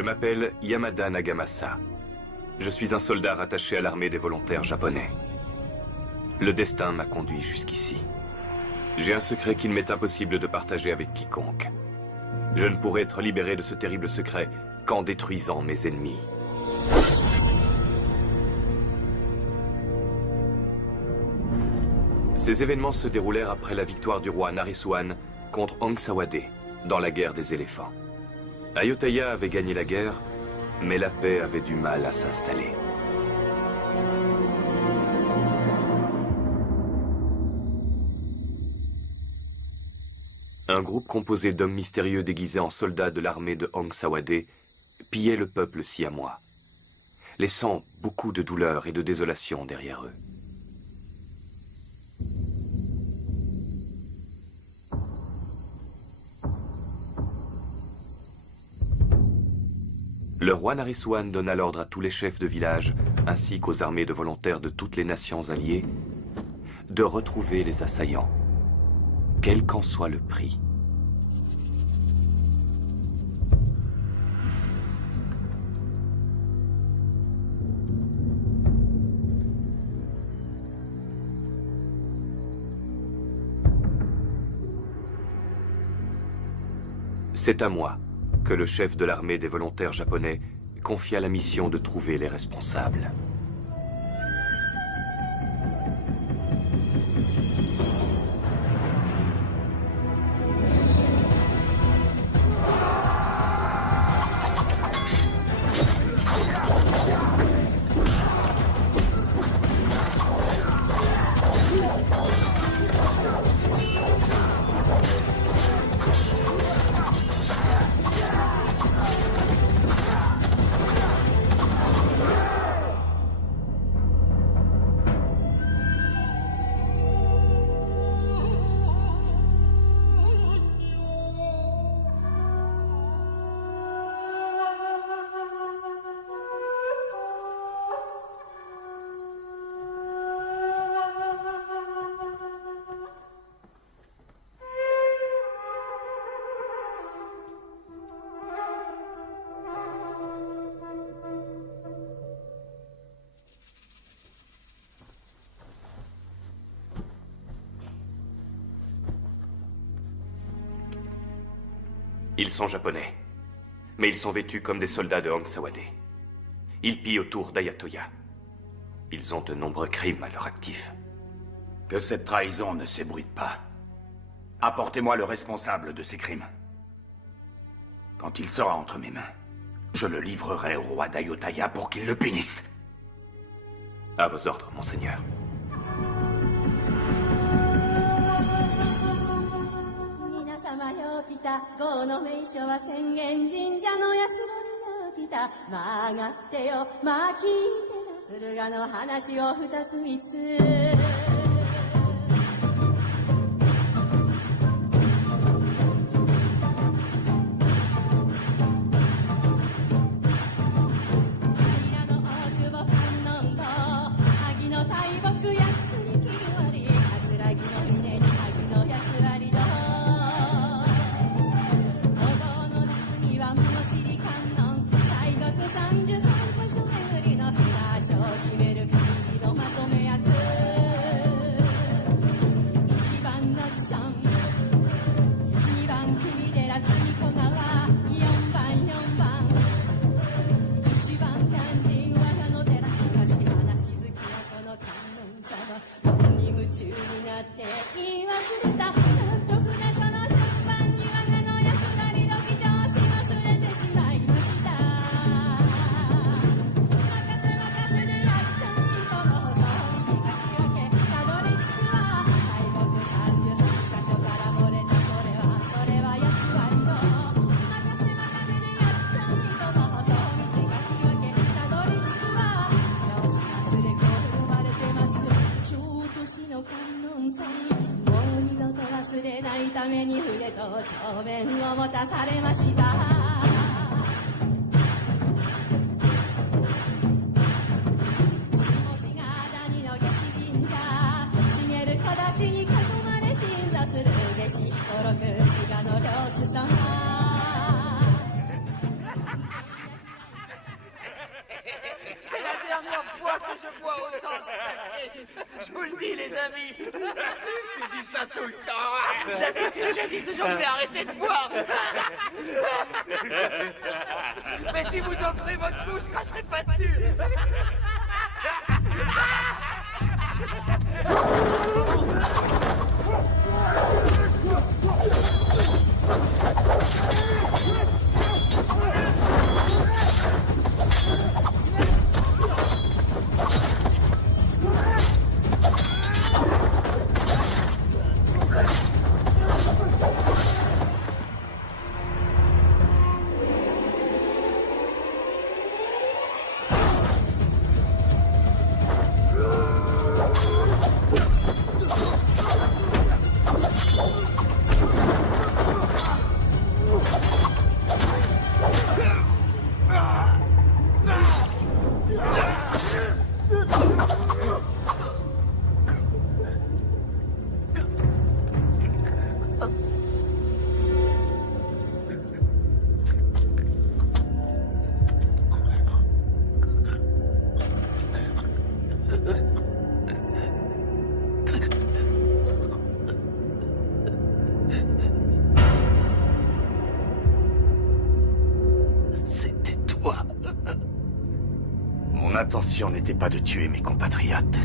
Je m'appelle Yamada Nagamasa. Je suis un soldat rattaché à l'armée des volontaires japonais. Le destin m'a conduit jusqu'ici. J'ai un secret qu'il m'est impossible de partager avec quiconque. Je ne pourrai être libéré de ce terrible secret qu'en détruisant mes ennemis. Ces événements se déroulèrent après la victoire du roi Naresuan contre Ong Sawade dans la guerre des éléphants. Ayutthaya avait gagné la guerre, mais la paix avait du mal à s'installer. Un groupe composé d'hommes mystérieux déguisés en soldats de l'armée de Ong Sawade pillait le peuple siamois, laissant beaucoup de douleur et de désolation derrière eux. Le roi Naresuan donna l'ordre à tous les chefs de village, ainsi qu'aux armées de volontaires de toutes les nations alliées, de retrouver les assaillants, quel qu'en soit le prix. C'est à moi que le chef de l'armée des volontaires japonais confia la mission de trouver les responsables. Ils sont japonais, mais ils sont vêtus comme des soldats de Ong Sawade. Ils pillent autour d'Ayutthaya. Ils ont de nombreux crimes à leur actif. Que cette trahison ne s'ébruite pas. Apportez-moi le responsable de ces crimes. Quand il sera entre mes mains, je le livrerai au roi d'Ayutthaya pour qu'il le punisse. À vos ordres, monseigneur. 様よ来た郷の名所は浅間神社の社によ来た曲がってよまあ聞いてな駿河の話を二つ三つ夢中になって言い忘れたなんと船所の順番にために筆と帳面を持たされました下志賀谷の下志神社茂る木立に囲まれ鎮座する下志彦六志賀の老師様C'est la dernière fois que je bois autant de saké. Je vous le dis, les amis. Tu dis ça tout le temps. D'habitude, je dis toujours que je vais arrêter de boire. Mais si vous offrez votre coup, je cracherai pas dessus. Mon intention n'était pas de tuer mes compatriotes.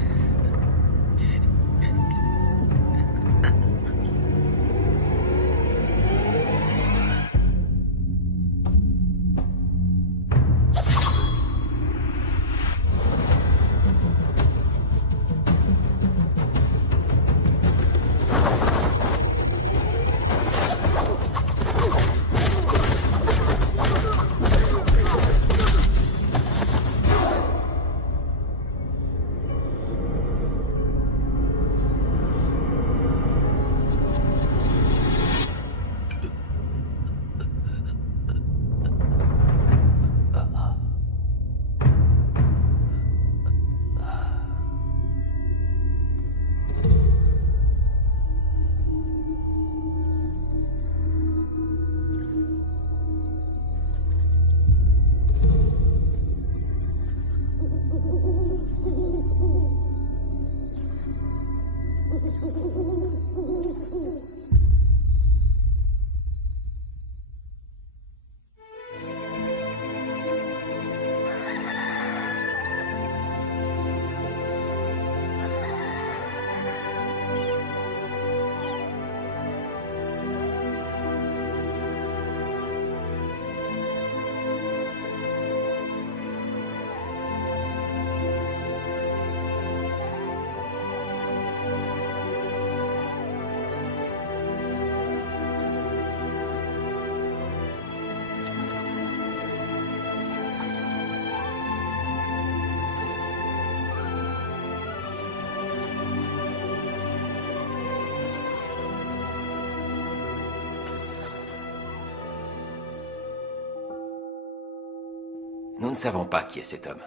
Nous ne savons pas qui est cet homme.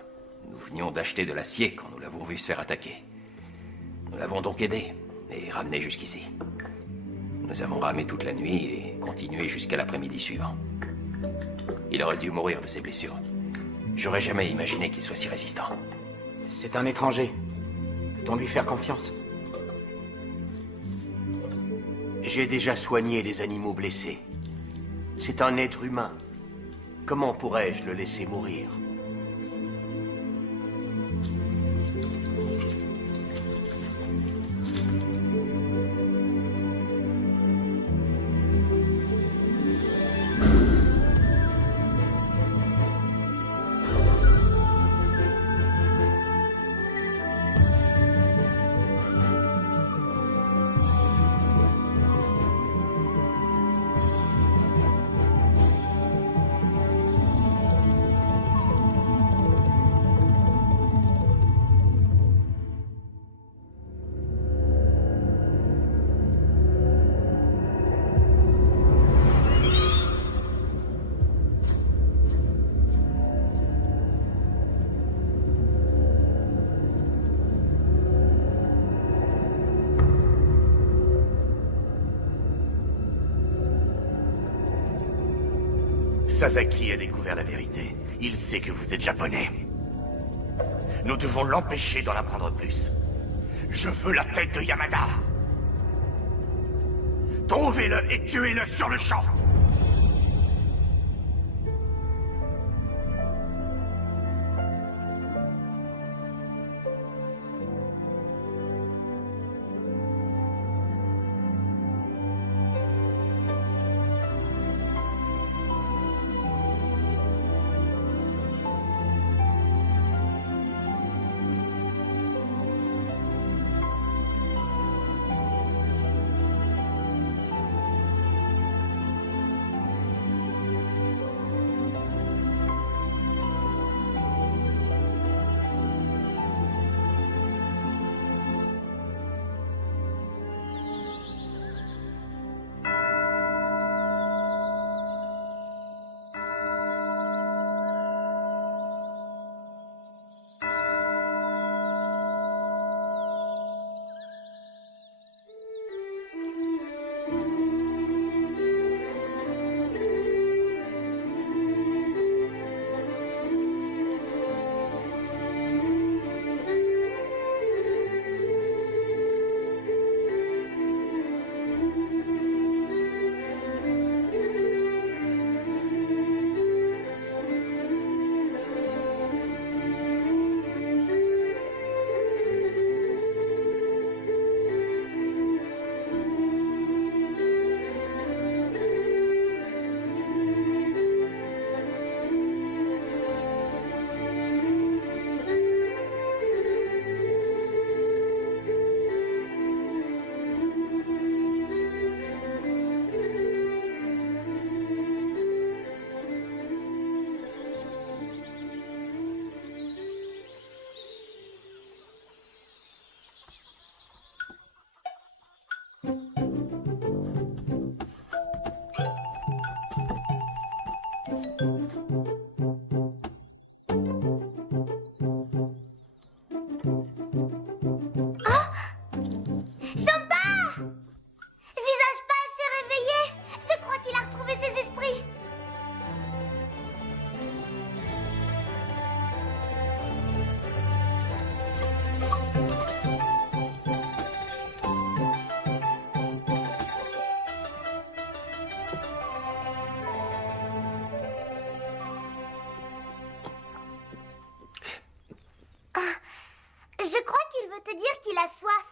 Nous venions d'acheter de l'acier quand nous l'avons vu se faire attaquer. Nous l'avons donc aidé et ramené jusqu'ici. Nous avons ramé toute la nuit et continué jusqu'à l'après-midi suivant. Il aurait dû mourir de ses blessures. J'aurais jamais imaginé qu'il soit si résistant. C'est un étranger. Peut-on lui faire confiance? J'ai déjà soigné des animaux blessés. C'est un être humain. Comment pourrais-je le laisser mourir? Sasaki a découvert la vérité. Il sait que vous êtes japonais. Nous devons l'empêcher d'en apprendre plus. Je veux la tête de Yamada. Trouvez-le et tuez-le sur le champ. Je crois qu'il veut te dire qu'il a soif.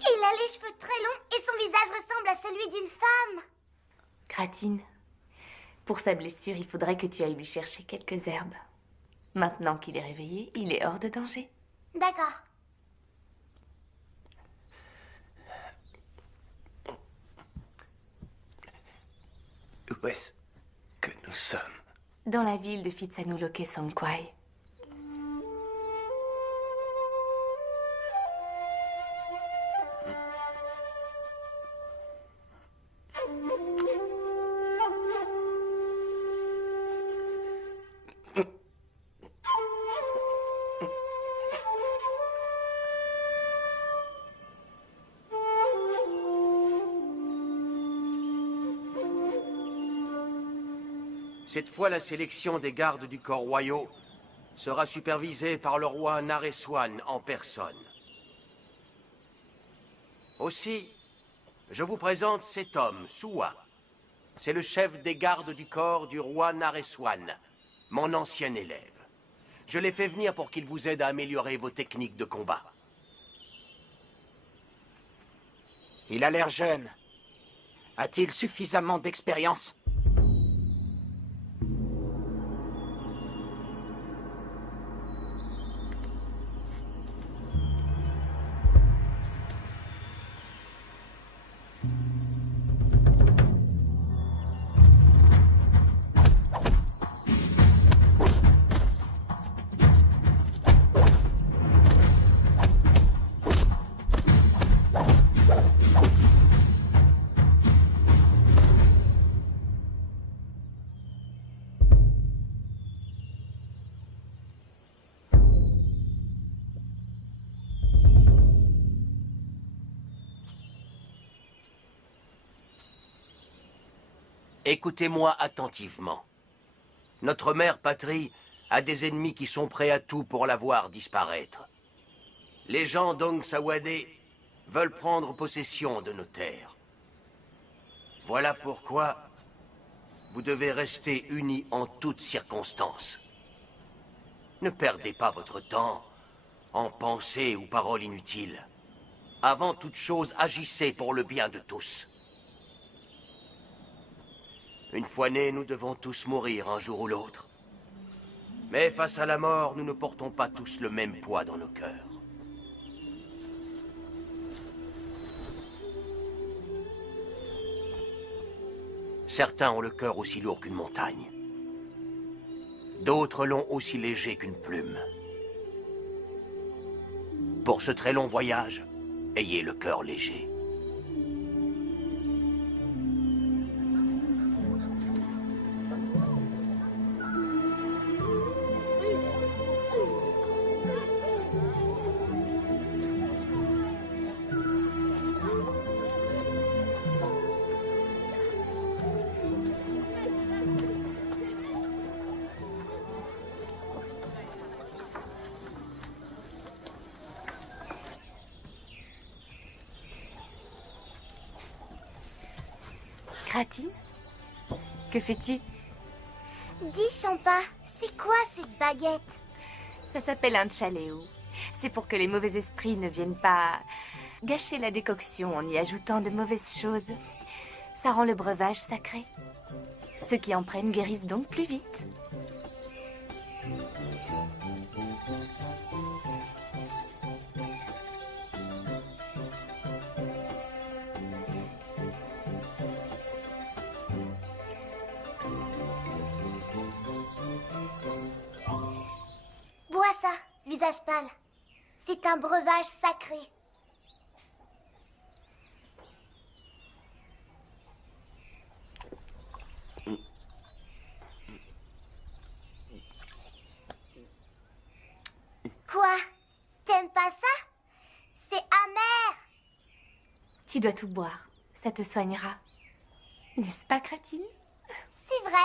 Il a les cheveux très longs et son visage ressemble à celui d'une femme. Gratine, pour sa blessure, il faudrait que tu ailles lui chercher quelques herbes. Maintenant qu'il est réveillé, il est hors de danger. D'accord. Où est-ce que nous sommes? Dans la ville de Phitsanulok Songkwai. Cette fois, la sélection des gardes du corps royaux sera supervisée par le roi Naresuan en personne. Aussi, je vous présente cet homme, Suwa. C'est le chef des gardes du corps du roi Naresuan, mon ancien élève. Je l'ai fait venir pour qu'il vous aide à améliorer vos techniques de combat. Il a l'air jeune. A-t-il suffisamment d'expérience? Écoutez-moi attentivement. Notre mère patrie a des ennemis qui sont prêts à tout pour la voir disparaître. Les gens d'Ong Sawade veulent prendre possession de nos terres. Voilà pourquoi vous devez rester unis en toutes circonstances. Ne perdez pas votre temps en pensées ou paroles inutiles. Avant toute chose, agissez pour le bien de tous. Une fois nés, nous devons tous mourir un jour ou l'autre. Mais face à la mort, nous ne portons pas tous le même poids dans nos cœurs. Certains ont le cœur aussi lourd qu'une montagne. D'autres l'ont aussi léger qu'une plume. Pour ce très long voyage, ayez le cœur léger. Gratine, que fais-tu? Dis, Champa, c'est quoi cette baguette? Ça s'appelle un chaléo. C'est pour que les mauvais esprits ne viennent pas gâcher la décoction en y ajoutant de mauvaises choses. Ça rend le breuvage sacré. Ceux qui en prennent guérissent donc plus vite. Bois ça, visage pâle. C'est un breuvage sacré. Quoi? T'aimes pas ça? C'est amer. Tu dois tout boire. Ça te soignera. N'est-ce pas, Gratine? C'est vrai.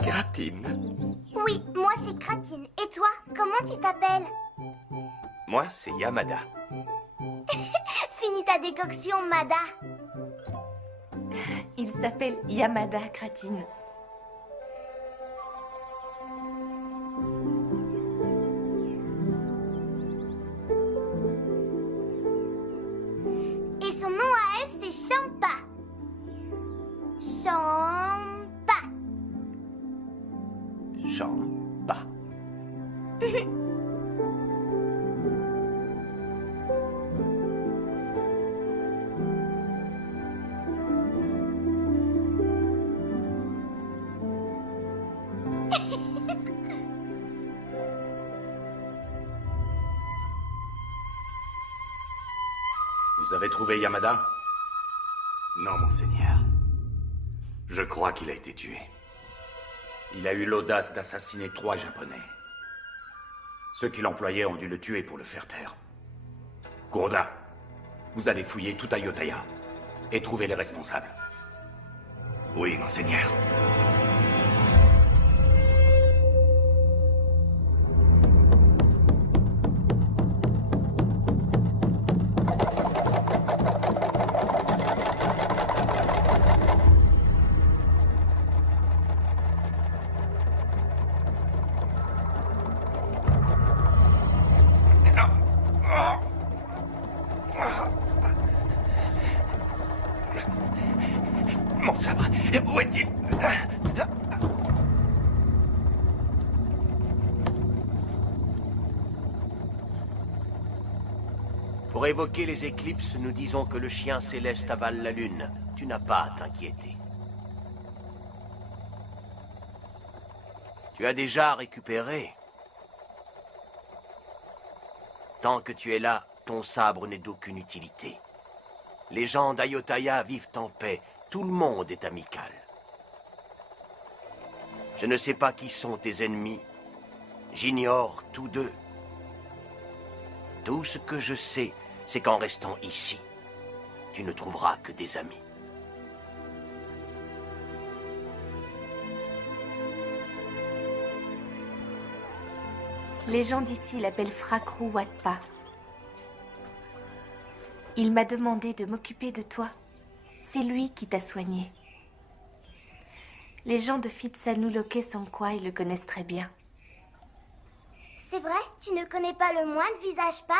Gratine. Oui, moi c'est Gratine. Et toi, comment tu t'appelles? Moi, c'est Yamada. Finis ta décoction, Mada. Il s'appelle Yamada, Gratine. Et son nom à elle, c'est Champa. Champa. Champa. Vous avez trouvé Yamada? Non, monseigneur. Je crois qu'il a été tué. Il a eu l'audace d'assassiner 3 Japonais. Ceux qui l'employaient ont dû le tuer pour le faire taire. Kuroda, vous allez fouiller tout Ayutthaya et trouver les responsables. Oui, monseigneur. Mon sabre, où est-il? Pour évoquer les éclipses, nous disons que le chien céleste avale la lune. Tu n'as pas à t'inquiéter. Tu as déjà récupéré. Tant que tu es là, ton sabre n'est d'aucune utilité. Les gens d'Ayutthaya vivent en paix. Tout le monde est amical. Je ne sais pas qui sont tes ennemis. J'ignore tous deux. Tout ce que je sais, c'est qu'en restant ici, tu ne trouveras que des amis. Les gens d'ici l'appellent Frakrou Watpa. Il m'a demandé de m'occuper de toi. C'est lui qui t'a soigné. Les gens de Phitsanulok Songkwai le connaissent très bien. C'est vrai? Tu ne connais pas le moine visage pâle?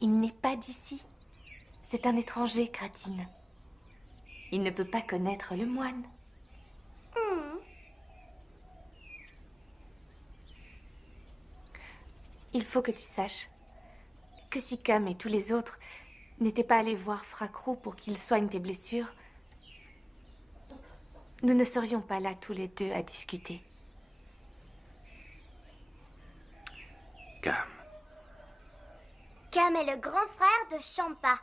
Il n'est pas d'ici. C'est un étranger, Kratine. Il ne peut pas connaître le moine. Il faut que tu saches que si Cam et tous les autres n'étaient pas allés voir Frakrou pour qu'il soigne tes blessures, nous ne serions pas là tous les deux à discuter. Cam. Cam est le grand frère de Champa.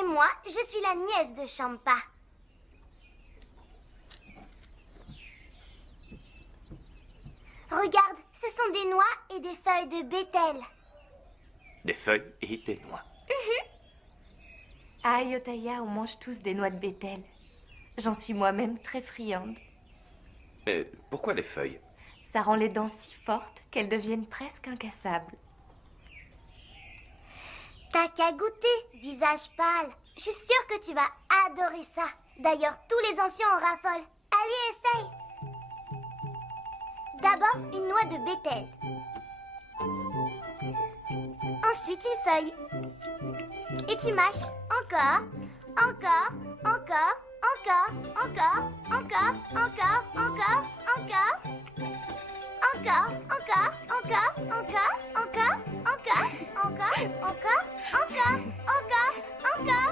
Et moi, je suis la nièce de Champa. Regarde, ce sont des noix et des feuilles de bétel. Des feuilles et des noix. À Ayutthaya, on mange tous des noix de bétel. J'en suis moi-même très friande. Mais pourquoi les feuilles? Ça rend les dents si fortes qu'elles deviennent presque incassables. T'as qu'à goûter, visage pâle. Je suis sûre que tu vas adorer ça. D'ailleurs, tous les anciens en raffolent. Allez, essaye. D'abord, une noix de bétel. Ensuite, une feuille. Et tu mâches. Encore, encore, encore, encore, encore, encore, encore, encore, encore. Encore, encore, encore, encore, encore, encore, encore, encore, encore, encore, encore.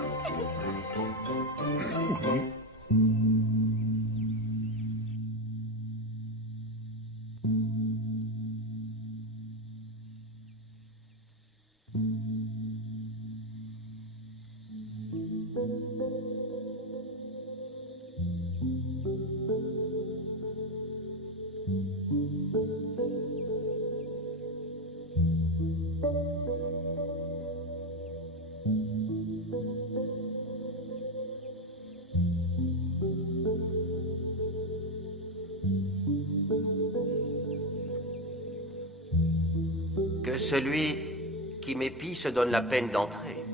Que celui qui m'épie se donne la peine d'entrer.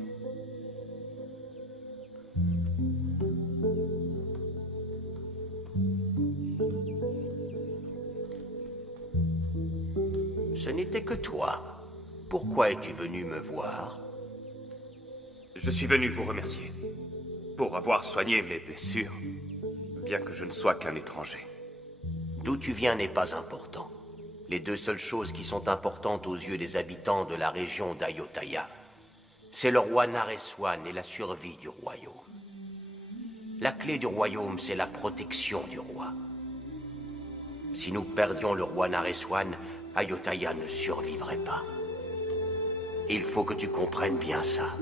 Ce n'était que toi. Pourquoi es-tu venu me voir? Je suis venu vous remercier pour avoir soigné mes blessures, bien que je ne sois qu'un étranger. D'où tu viens n'est pas important. Les deux seules choses qui sont importantes aux yeux des habitants de la région d'Ayutthaya, c'est le roi Nareswan et la survie du royaume. La clé du royaume, c'est la protection du roi. Si nous perdions le roi Nareswan, Ayutthaya ne survivrait pas. Il faut que tu comprennes bien ça.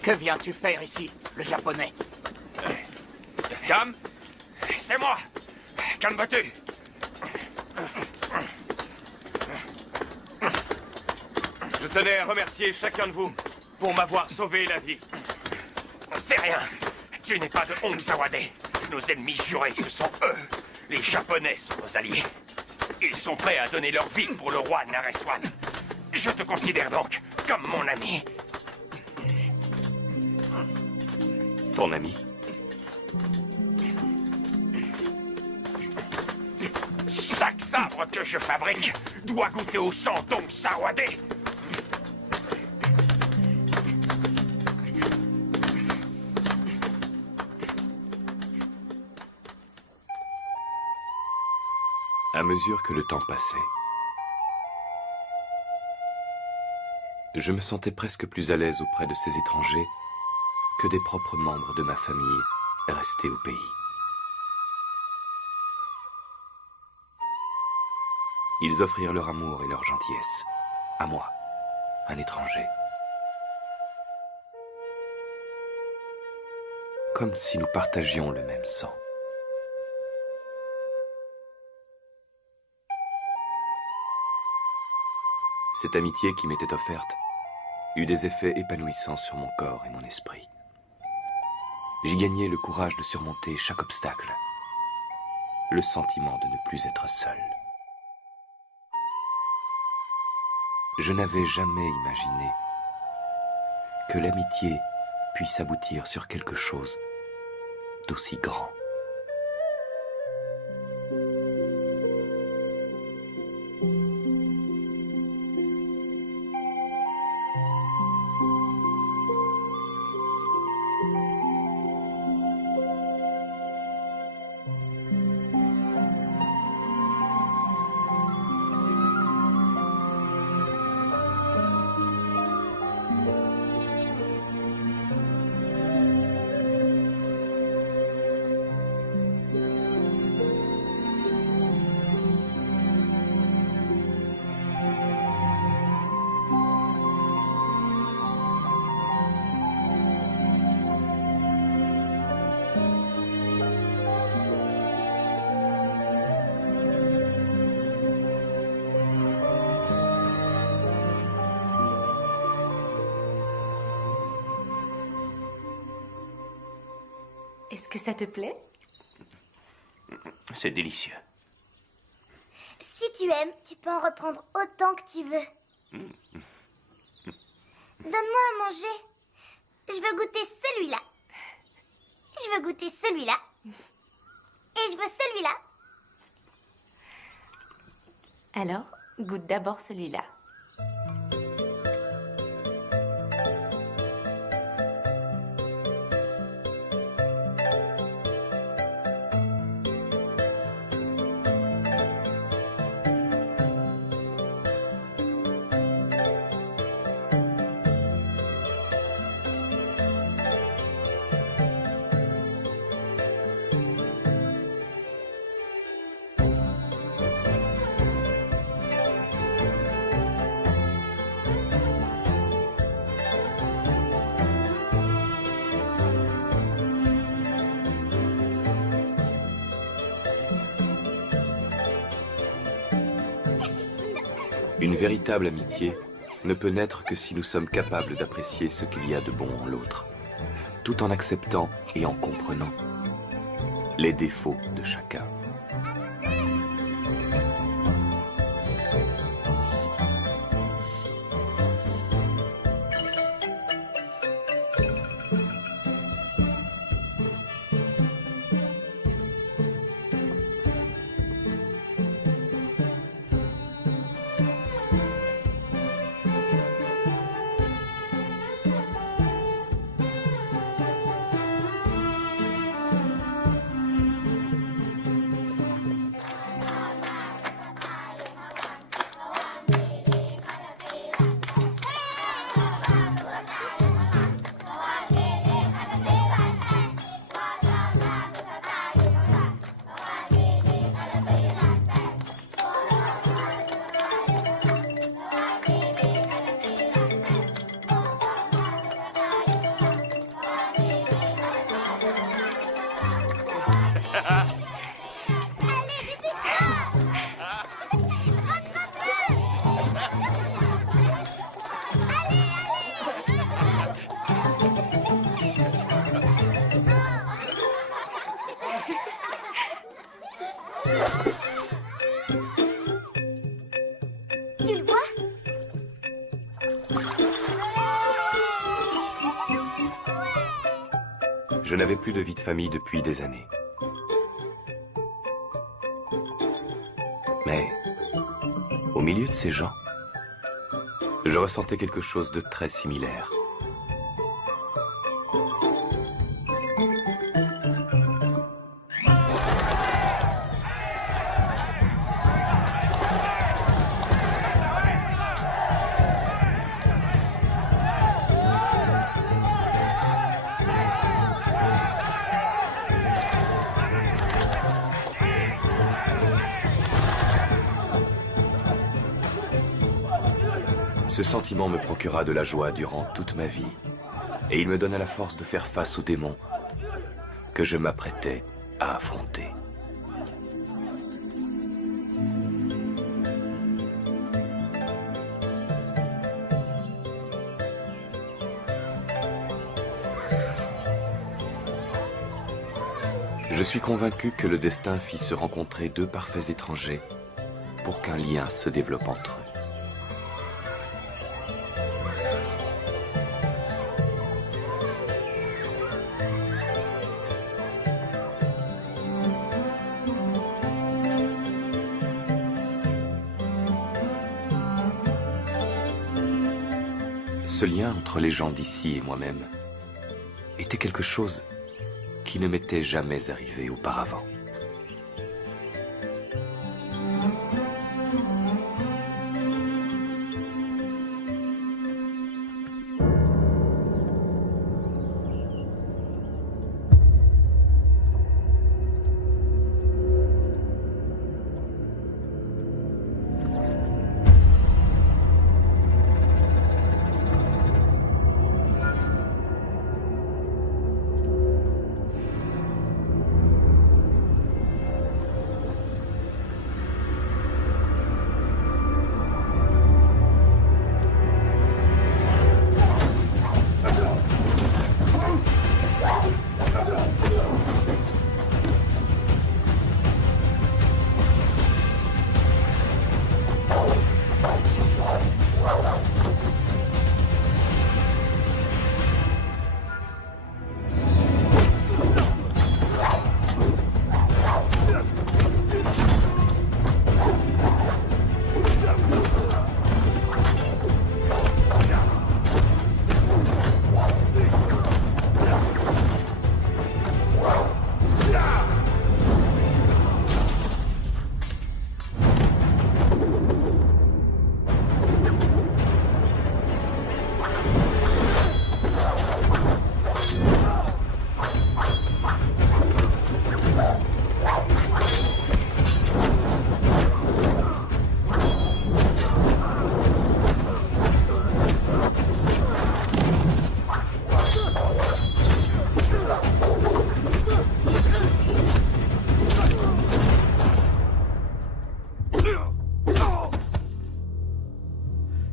Que viens-tu faire ici, le japonais? Cam, c'est moi. Calme-toi. Je tenais à remercier chacun de vous pour m'avoir sauvé la vie. C'est rien. Tu n'es pas de Hong Sawade. Nos ennemis jurés, ce sont eux. Les Japonais sont nos alliés. Ils sont prêts à donner leur vie pour le roi Nareswan. Je te considère donc comme mon ami. Ton ami? Chaque sabre que je fabrique doit goûter au sang d'Hong Sawade. À mesure que le temps passait, je me sentais presque plus à l'aise auprès de ces étrangers que des propres membres de ma famille restés au pays. Ils offrirent leur amour et leur gentillesse à moi, un étranger. Comme si nous partagions le même sang. Cette amitié qui m'était offerte eut des effets épanouissants sur mon corps et mon esprit. J'y gagnai le courage de surmonter chaque obstacle, le sentiment de ne plus être seul. Je n'avais jamais imaginé que l'amitié puisse aboutir sur quelque chose d'aussi grand. Est-ce que ça te plaît? C'est délicieux. Si tu aimes, tu peux en reprendre autant que tu veux. Donne-moi à manger. Je veux goûter celui-là. Je veux goûter celui-là. Et je veux celui-là. Alors, goûte d'abord celui-là. Une véritable amitié ne peut naître que si nous sommes capables d'apprécier ce qu'il y a de bon en l'autre, tout en acceptant et en comprenant les défauts de chacun. Tu le vois? Je n'avais plus de vie de famille depuis des années. Mais, au milieu de ces gens, je ressentais quelque chose de très similaire. Ce sentiment me procura de la joie durant toute ma vie, et il me donna la force de faire face aux démons que je m'apprêtais à affronter. Je suis convaincu que le destin fit se rencontrer deux parfaits étrangers pour qu'un lien se développe entre eux. Ce lien entre les gens d'ici et moi-même était quelque chose qui ne m'était jamais arrivé auparavant.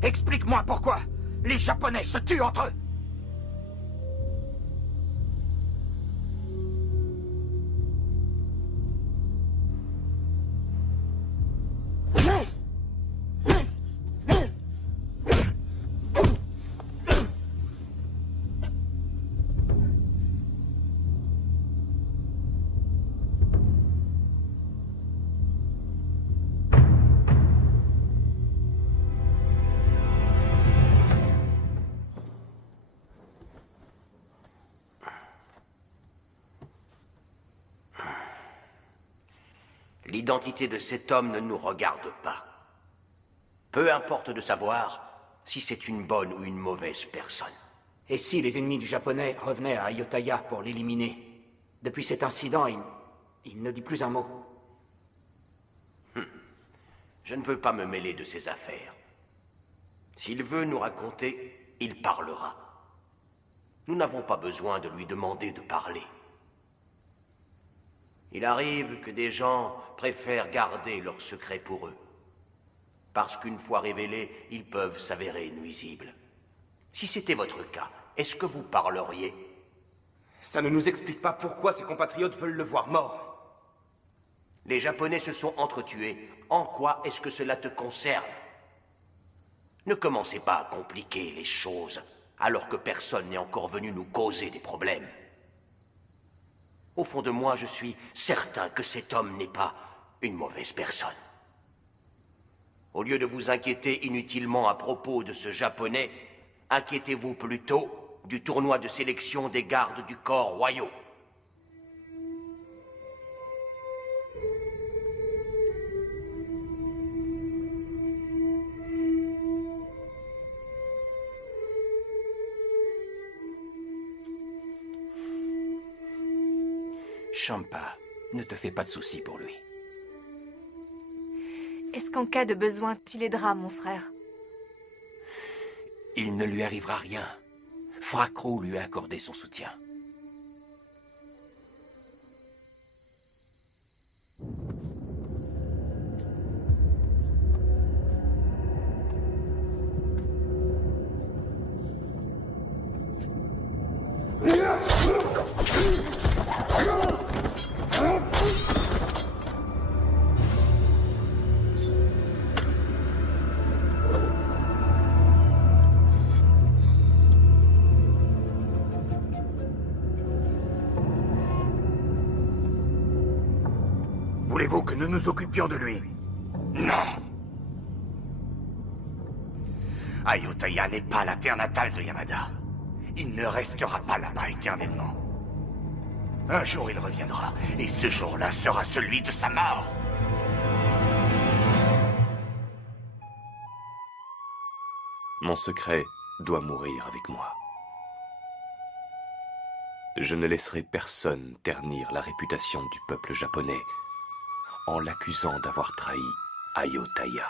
Explique-moi pourquoi les Japonais se tuent entre eux. L'identité de cet homme ne nous regarde pas. Peu importe de savoir si c'est une bonne ou une mauvaise personne. Et si les ennemis du japonais revenaient à Ayutthaya pour l'éliminer? Depuis cet incident, il ne dit plus un mot. Je ne veux pas me mêler de ses affaires. S'il veut nous raconter, il parlera. Nous n'avons pas besoin de lui demander de parler. Il arrive que des gens préfèrent garder leurs secrets pour eux. Parce qu'une fois révélés, ils peuvent s'avérer nuisibles. Si c'était votre cas, est-ce que vous parleriez? Ça ne nous explique pas pourquoi ses compatriotes veulent le voir mort. Les Japonais se sont entretués. En quoi est-ce que cela te concerne? Ne commencez pas à compliquer les choses, alors que personne n'est encore venu nous causer des problèmes. Au fond de moi, je suis certain que cet homme n'est pas une mauvaise personne. Au lieu de vous inquiéter inutilement à propos de ce Japonais, inquiétez-vous plutôt du tournoi de sélection des gardes du corps royaux. Champa, ne te fais pas de soucis pour lui. Est-ce qu'en cas de besoin, tu l'aideras, mon frère? Il ne lui arrivera rien. Fracro lui a accordé son soutien. Voulez-vous que nous nous occupions de lui? Non. Ayutthaya n'est pas la terre natale de Yamada. Il ne restera pas là-bas éternellement. Un jour, il reviendra, et ce jour-là sera celui de sa mort. Mon secret doit mourir avec moi. Je ne laisserai personne ternir la réputation du peuple japonais en l'accusant d'avoir trahi Ayutthaya.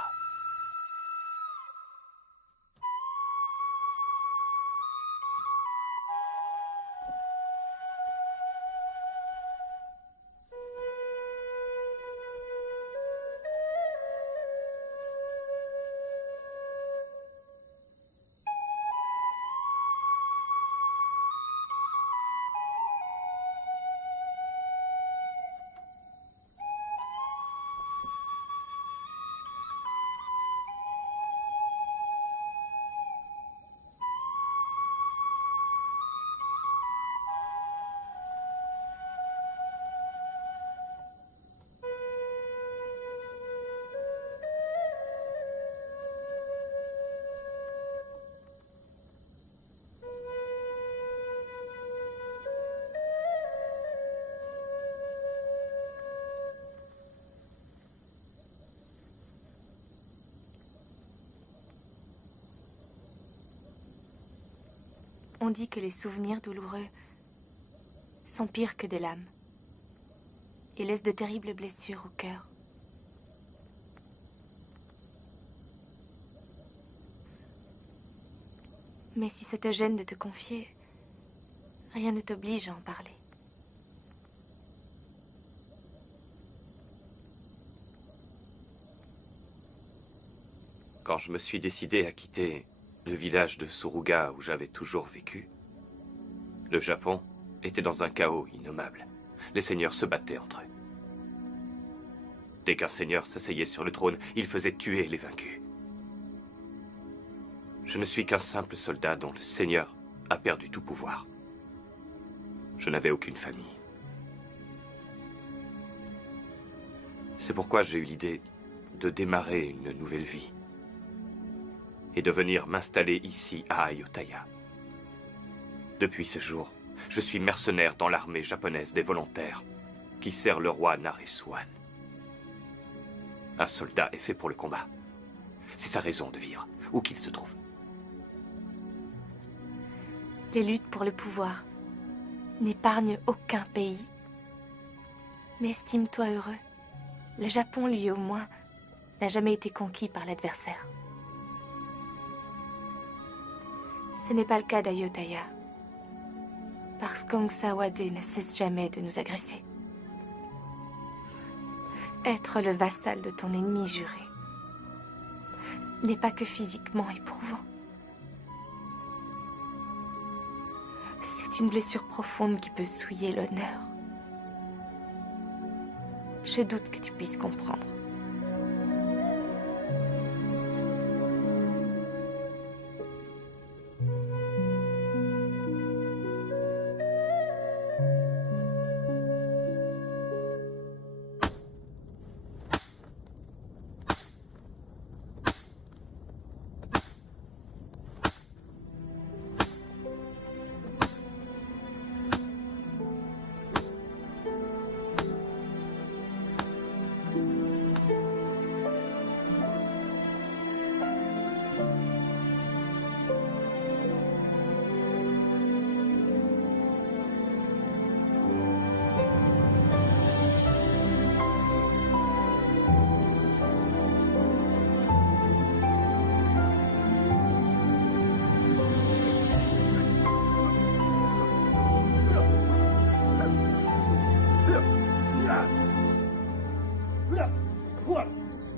On dit que les souvenirs douloureux sont pires que des lames et laissent de terribles blessures au cœur. Mais si ça te gêne de te confier, rien ne t'oblige à en parler. Quand je me suis décidé à quitter le village de Suruga où j'avais toujours vécu, le Japon était dans un chaos innommable. Les seigneurs se battaient entre eux. Dès qu'un seigneur s'asseyait sur le trône, il faisait tuer les vaincus. Je ne suis qu'un simple soldat dont le seigneur a perdu tout pouvoir. Je n'avais aucune famille. C'est pourquoi j'ai eu l'idée de démarrer une nouvelle vie et de venir m'installer ici à Ayutthaya. Depuis ce jour, je suis mercenaire dans l'armée japonaise des volontaires qui sert le roi Naresuan. Un soldat est fait pour le combat. C'est sa raison de vivre, où qu'il se trouve. Les luttes pour le pouvoir n'épargnent aucun pays. Mais estime-toi heureux. Le Japon, lui au moins, n'a jamais été conquis par l'adversaire. Ce n'est pas le cas d'Ayutthaya, parce qu'Ong Sawade ne cesse jamais de nous agresser. Être le vassal de ton ennemi juré n'est pas que physiquement éprouvant. C'est une blessure profonde qui peut souiller l'honneur. Je doute que tu puisses comprendre.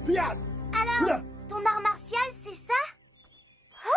Alors, ton art martial, c'est ça? Oh!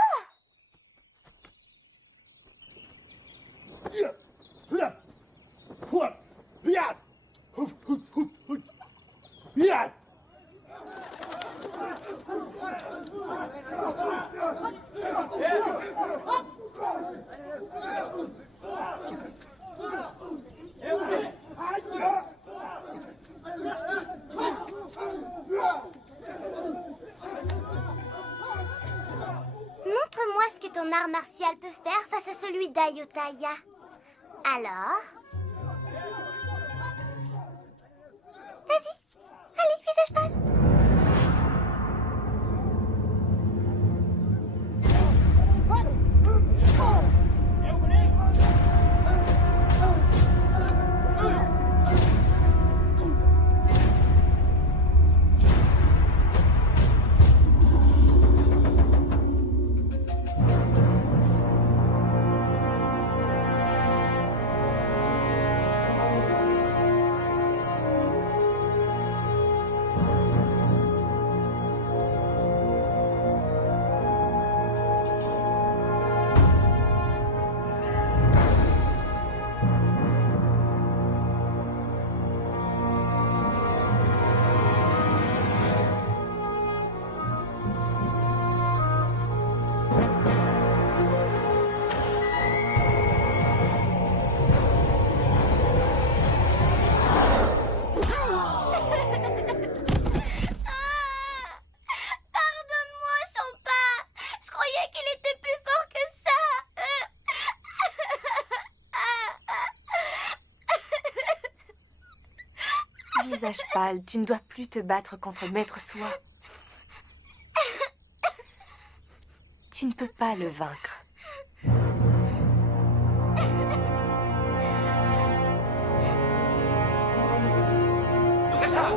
Montre-moi ce que ton art martial peut faire face à celui d'Ayutthaya. Alors? Vas-y, allez, visage pâle. Visage pâle, tu ne dois plus te battre contre Maître Soi. Tu ne peux pas le vaincre. C'est ça!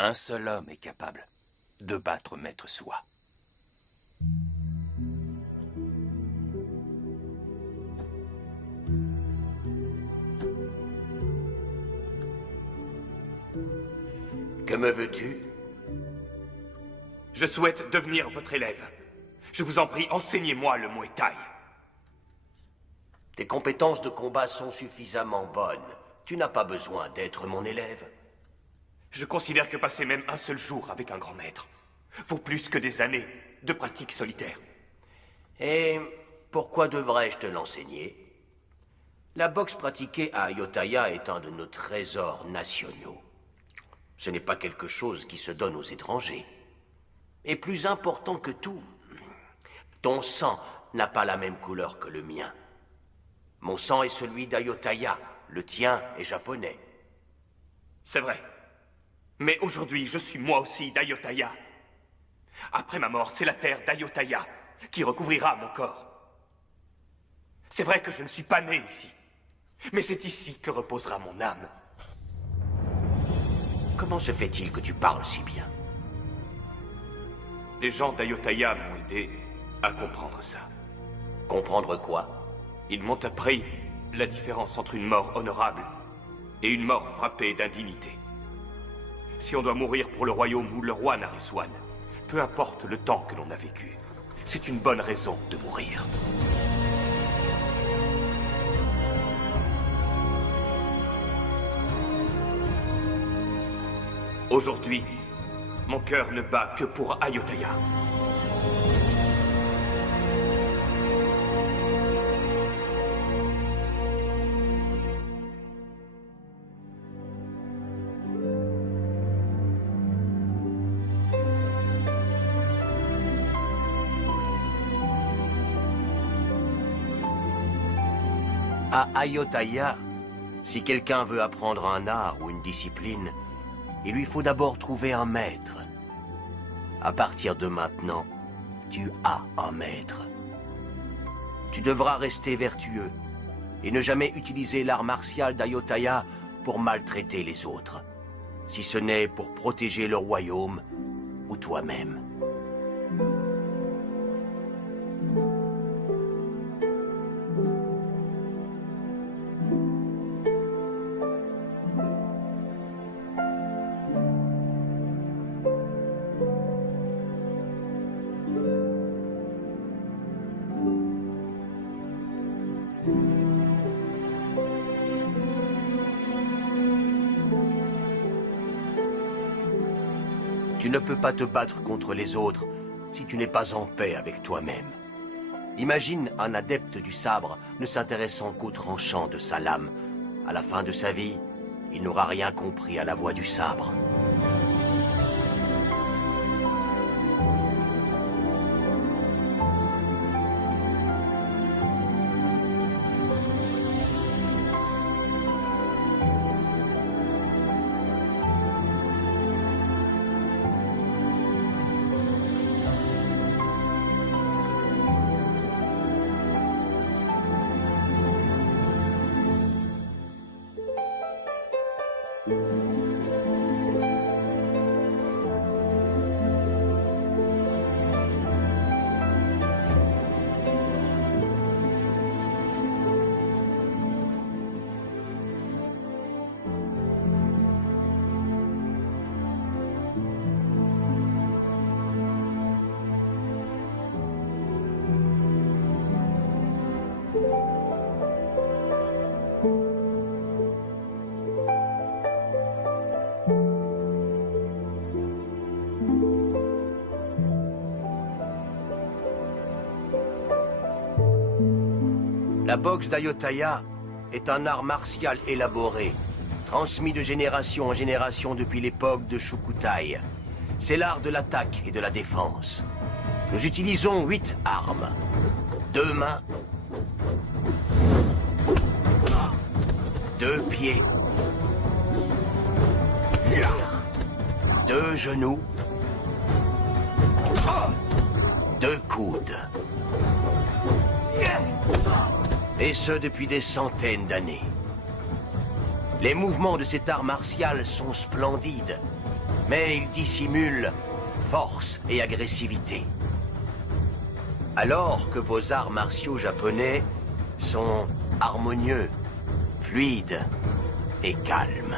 Un seul homme est capable de battre Maître Soi. Que me veux-tu? Je souhaite devenir votre élève. Je vous en prie, enseignez-moi le Muay Thai. Tes compétences de combat sont suffisamment bonnes. Tu n'as pas besoin d'être mon élève. Je considère que passer même un seul jour avec un grand maître vaut plus que des années de pratique solitaire. Et pourquoi devrais-je te l'enseigner? La boxe pratiquée à Ayutthaya est un de nos trésors nationaux. Ce n'est pas quelque chose qui se donne aux étrangers. Et plus important que tout, ton sang n'a pas la même couleur que le mien. Mon sang est celui d'Ayutthaya, le tien est japonais. C'est vrai. Mais aujourd'hui, je suis moi aussi d'Ayutthaya. Après ma mort, c'est la terre d'Ayutthaya qui recouvrira mon corps. C'est vrai que je ne suis pas né ici, mais c'est ici que reposera mon âme. Comment se fait-il que tu parles si bien? Les gens d'Ayutthaya m'ont aidé à comprendre ça. Comprendre quoi? Ils m'ont appris la différence entre une mort honorable et une mort frappée d'indignité. Si on doit mourir pour le royaume ou le roi Naresuan, peu importe le temps que l'on a vécu, c'est une bonne raison de mourir. Aujourd'hui, mon cœur ne bat que pour Ayutthaya. À Ayutthaya, si quelqu'un veut apprendre un art ou une discipline, il lui faut d'abord trouver un maître. À partir de maintenant, tu as un maître. Tu devras rester vertueux et ne jamais utiliser l'art martial d'Ayutthaya pour maltraiter les autres, si ce n'est pour protéger le royaume ou toi-même. Tu ne peux pas te battre contre les autres si tu n'es pas en paix avec toi-même. Imagine un adepte du sabre ne s'intéressant qu'au tranchant de sa lame. À la fin de sa vie, il n'aura rien compris à la voie du sabre. La boxe d'Ayutthaya est un art martial élaboré, transmis de génération en génération depuis l'époque de Shukutai. C'est l'art de l'attaque et de la défense. Nous utilisons 8 armes. 2 mains, 2 pieds, 2 genoux, 2 coudes. Et ce depuis des centaines d'années. Les mouvements de cet art martial sont splendides, mais ils dissimulent force et agressivité. Alors que vos arts martiaux japonais sont harmonieux, fluides et calmes.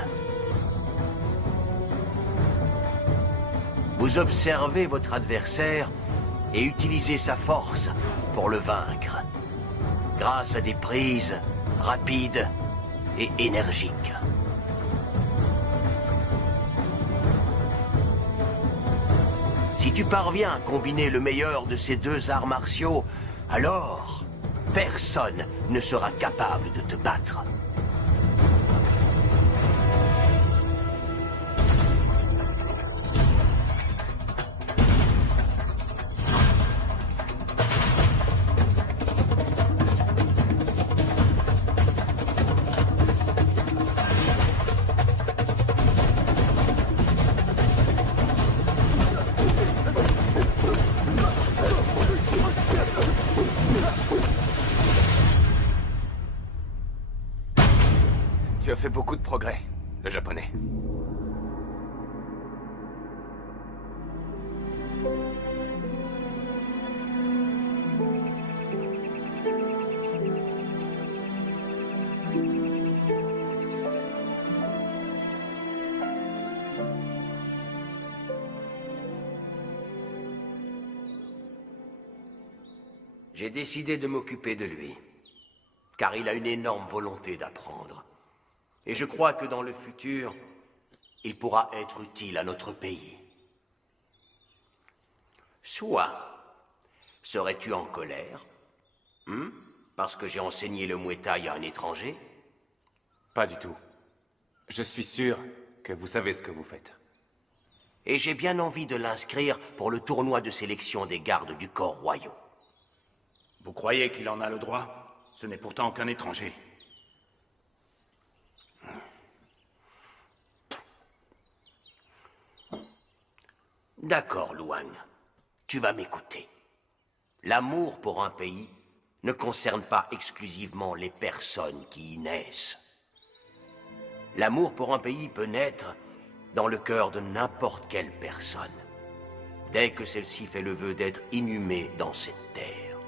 Vous observez votre adversaire et utilisez sa force pour le vaincre, grâce à des prises rapides et énergiques. Si tu parviens à combiner le meilleur de ces 2 arts martiaux, alors personne ne sera capable de te battre. Tu as fait beaucoup de progrès, le japonais. J'ai décidé de m'occuper de lui, car il a une énorme volonté d'apprendre. Et je crois que dans le futur, il pourra être utile à notre pays. Soit, serais-tu en colère parce que j'ai enseigné le Muay Thai à un étranger? Pas du tout. Je suis sûr que vous savez ce que vous faites. Et j'ai bien envie de l'inscrire pour le tournoi de sélection des gardes du corps royaux. Vous croyez qu'il en a le droit? Ce n'est pourtant qu'un étranger. D'accord, Luang. Tu vas m'écouter. L'amour pour un pays ne concerne pas exclusivement les personnes qui y naissent. L'amour pour un pays peut naître dans le cœur de n'importe quelle personne, dès que celle-ci fait le vœu d'être inhumée dans cette terre.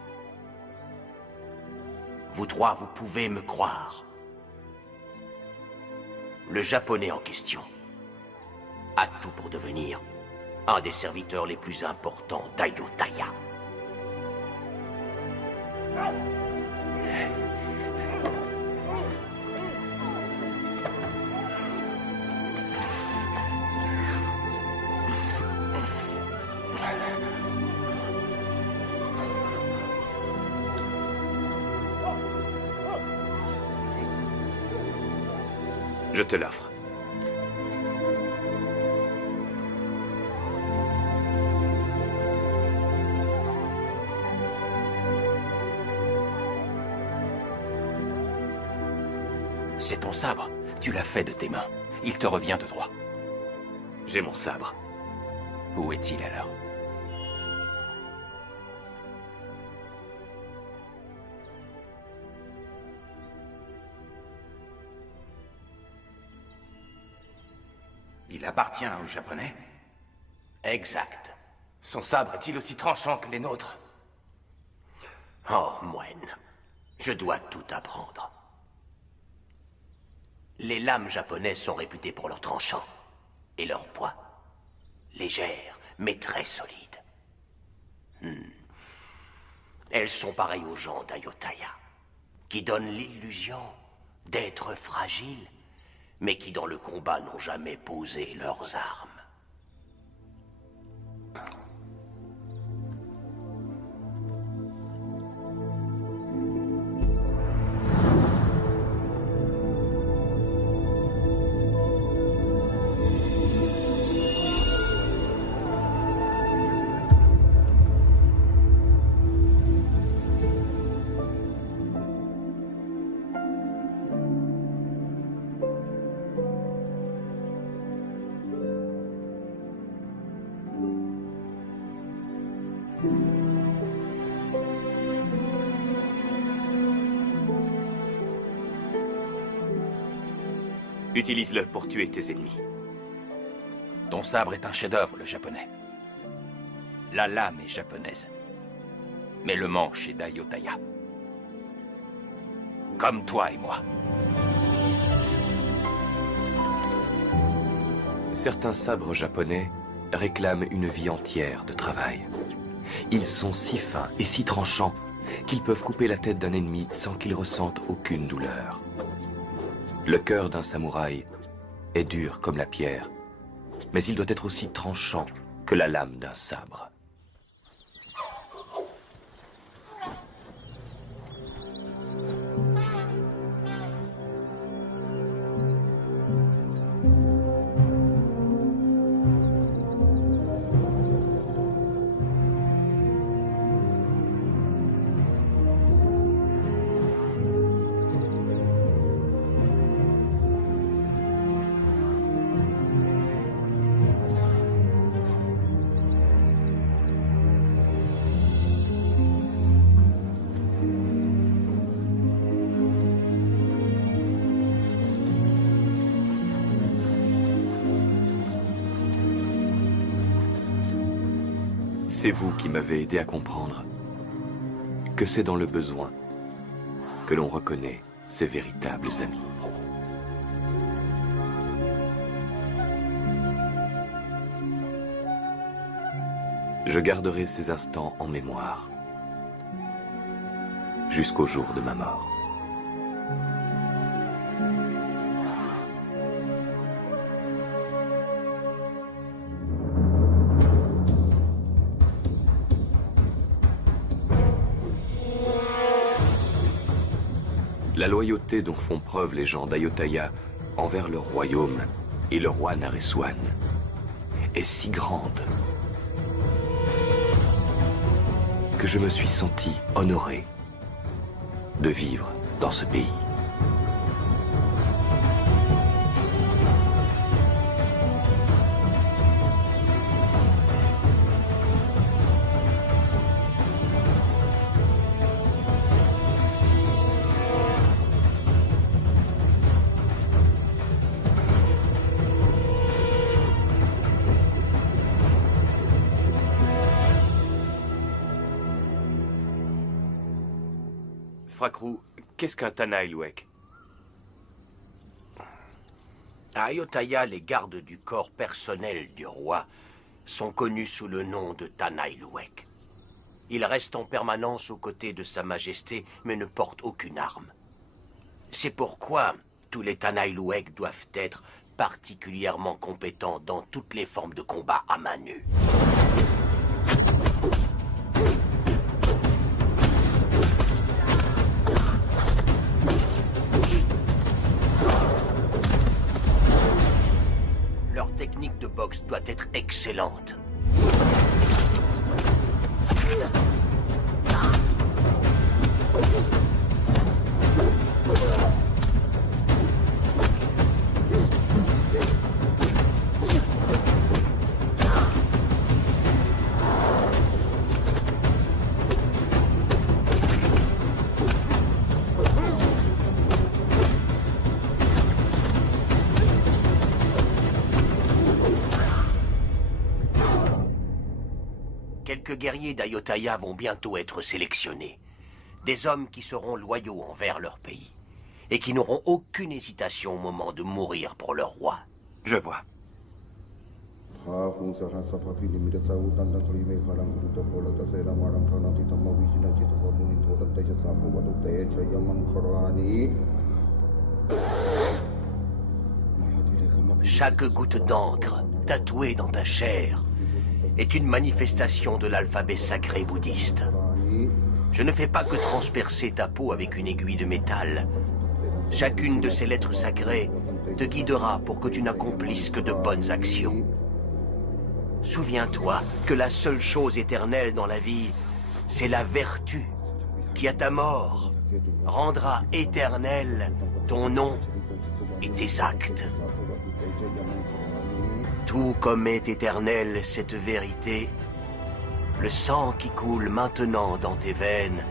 Vous trois, vous pouvez me croire. Le Japonais en question a tout pour devenir un des serviteurs les plus importants d'Ayutthaya. Je te l'offre. C'est ton sabre. Tu l'as fait de tes mains. Il te revient de droit. J'ai mon sabre. Où est-il alors? Il appartient aux Japonais? Exact. Son sabre est-il aussi tranchant que les nôtres? Oh, moine, je dois tout apprendre. Les lames japonaises sont réputées pour leur tranchant et leur poids. Légères, mais très solides. Elles sont pareilles aux gens d'Ayutthaya, qui donnent l'illusion d'être fragiles, mais qui dans le combat n'ont jamais posé leurs armes. Utilise-le pour tuer tes ennemis. Ton sabre est un chef-d'œuvre, le japonais. La lame est japonaise. Mais le manche est d'Ayutthaya. Comme toi et moi. Certains sabres japonais réclament une vie entière de travail. Ils sont si fins et si tranchants qu'ils peuvent couper la tête d'un ennemi sans qu'il ressente aucune douleur. Le cœur d'un samouraï est dur comme la pierre, mais il doit être aussi tranchant que la lame d'un sabre. C'est vous qui m'avez aidé à comprendre que c'est dans le besoin que l'on reconnaît ses véritables amis. Je garderai ces instants en mémoire jusqu'au jour de ma mort. La loyauté dont font preuve les gens d'Ayutthaya envers leur royaume et le roi Naresuan est si grande que je me suis senti honoré de vivre dans ce pays. Frakrou, qu'est-ce qu'un Tanaï Luek? À Ayutthaya, les gardes du corps personnel du roi sont connus sous le nom de Tanaï Luek. Ils restent en permanence aux côtés de Sa Majesté, mais ne portent aucune arme. C'est pourquoi tous les Tanaï Luek doivent être particulièrement compétents dans toutes les formes de combat à main nue. Leur technique de boxe doit être excellente. Quelques guerriers d'Ayutthaya vont bientôt être sélectionnés. Des hommes qui seront loyaux envers leur pays et qui n'auront aucune hésitation au moment de mourir pour leur roi. Je vois. Chaque goutte d'encre tatouée dans ta chair est une manifestation de l'alphabet sacré bouddhiste. Je ne fais pas que transpercer ta peau avec une aiguille de métal. Chacune de ces lettres sacrées te guidera pour que tu n'accomplisses que de bonnes actions. Souviens-toi que la seule chose éternelle dans la vie, c'est la vertu qui, à ta mort, rendra éternel ton nom et tes actes. Tout comme est éternelle cette vérité, le sang qui coule maintenant dans tes veines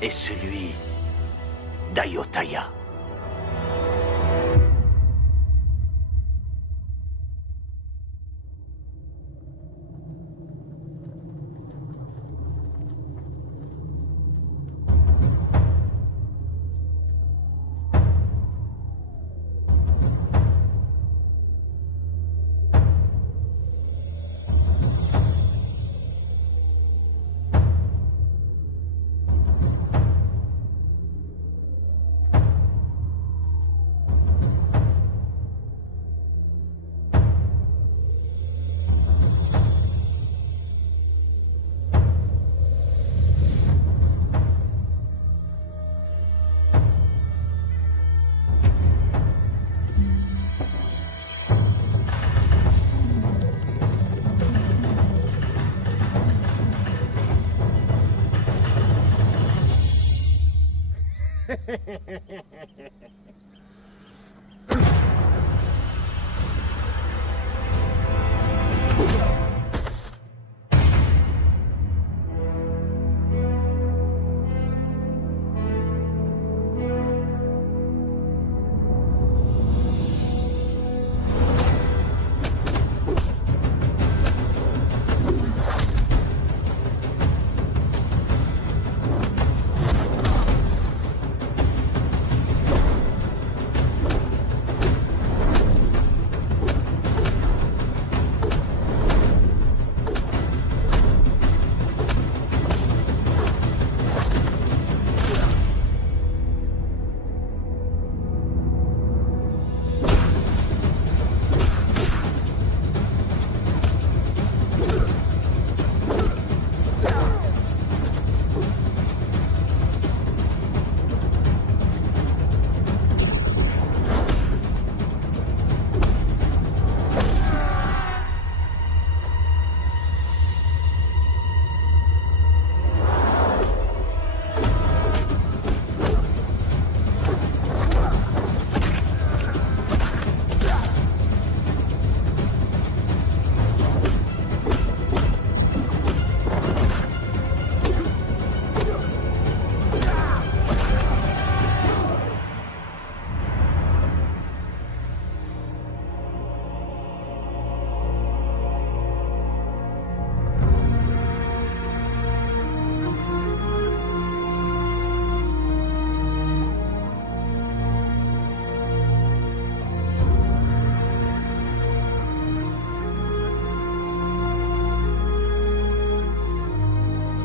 est celui d'Ayutthaya.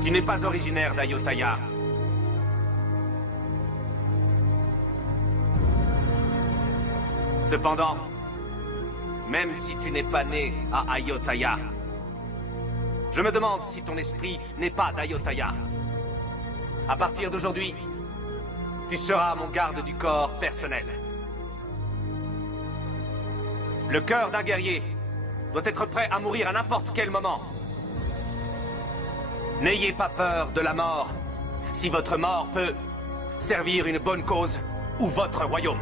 Tu n'es pas originaire d'Ayutthaya. Cependant, même si tu n'es pas né à Ayutthaya, je me demande si ton esprit n'est pas d'Ayutthaya. À partir d'aujourd'hui, tu seras mon garde du corps personnel. Le cœur d'un guerrier doit être prêt à mourir à n'importe quel moment. N'ayez pas peur de la mort, si votre mort peut servir une bonne cause ou votre royaume.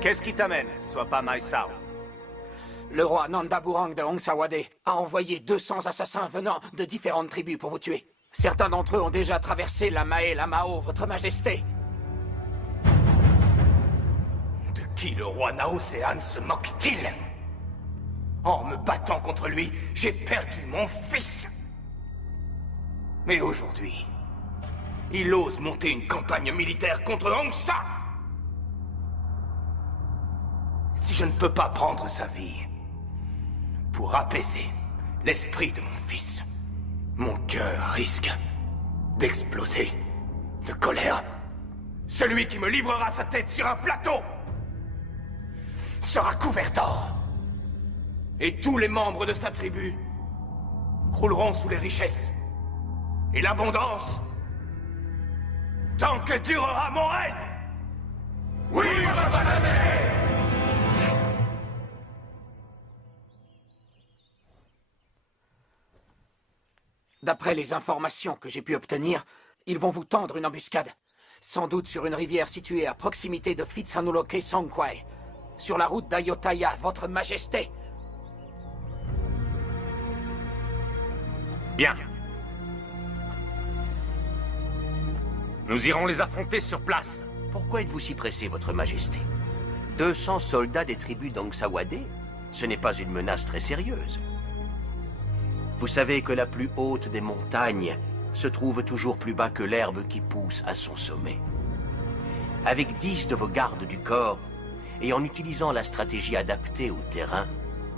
Qu'est-ce qui t'amène, sois pas Mai Sao? Le roi Nandaburang de Hongsawade a envoyé 200 assassins venant de différentes tribus pour vous tuer. Certains d'entre eux ont déjà traversé la Mae et la Mao, votre majesté. De qui le roi Naosean se moque-t-il? En me battant contre lui, j'ai perdu mon fils. Mais aujourd'hui, il ose monter une campagne militaire contre Hongsa. Si je ne peux pas prendre sa vie pour apaiser l'esprit de mon fils, mon cœur risque d'exploser de colère. Celui qui me livrera sa tête sur un plateau sera couvert d'or. Et tous les membres de sa tribu crouleront sous les richesses et l'abondance tant que durera mon règne. Oui, votre majesté! D'après les informations que j'ai pu obtenir, ils vont vous tendre une embuscade. Sans doute sur une rivière située à proximité de Phitsanulok Songkhwai. Sur la route d'Ayutthaya, votre majesté. Bien. Nous irons les affronter sur place. Pourquoi êtes-vous si pressé, votre majesté? 200 soldats des tribus d'Hongsawade? Ce n'est pas une menace très sérieuse. Vous savez que la plus haute des montagnes se trouve toujours plus bas que l'herbe qui pousse à son sommet. Avec 10 de vos gardes du corps, et en utilisant la stratégie adaptée au terrain,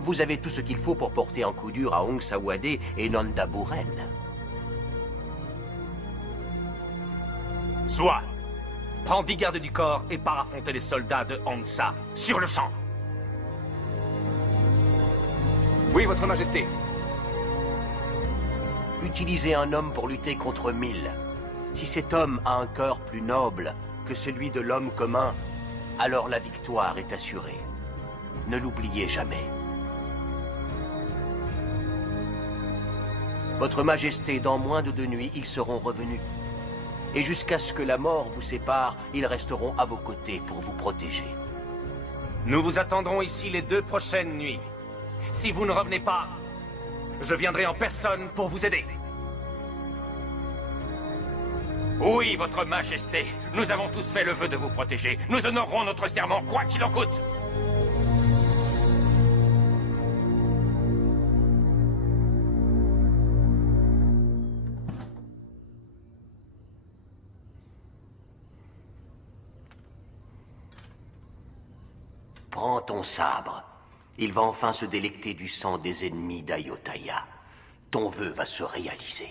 vous avez tout ce qu'il faut pour porter un coup dur à Hongsawade et Nandaburen. Soit, prends 10 gardes du corps et pars affronter les soldats de Hongsa, sur le champ. Oui, votre majesté. Utilisez un homme pour lutter contre 1000. Si cet homme a un cœur plus noble que celui de l'homme commun, alors la victoire est assurée. Ne l'oubliez jamais. Votre Majesté, dans moins de 2 nuits, ils seront revenus. Et jusqu'à ce que la mort vous sépare, ils resteront à vos côtés pour vous protéger. Nous vous attendrons ici les 2 prochaines nuits. Si vous ne revenez pas, je viendrai en personne pour vous aider. Oui, votre majesté, nous avons tous fait le vœu de vous protéger. Nous honorerons notre serment, quoi qu'il en coûte. Prends ton sabre. Il va enfin se délecter du sang des ennemis d'Ayutthaya. Ton vœu va se réaliser.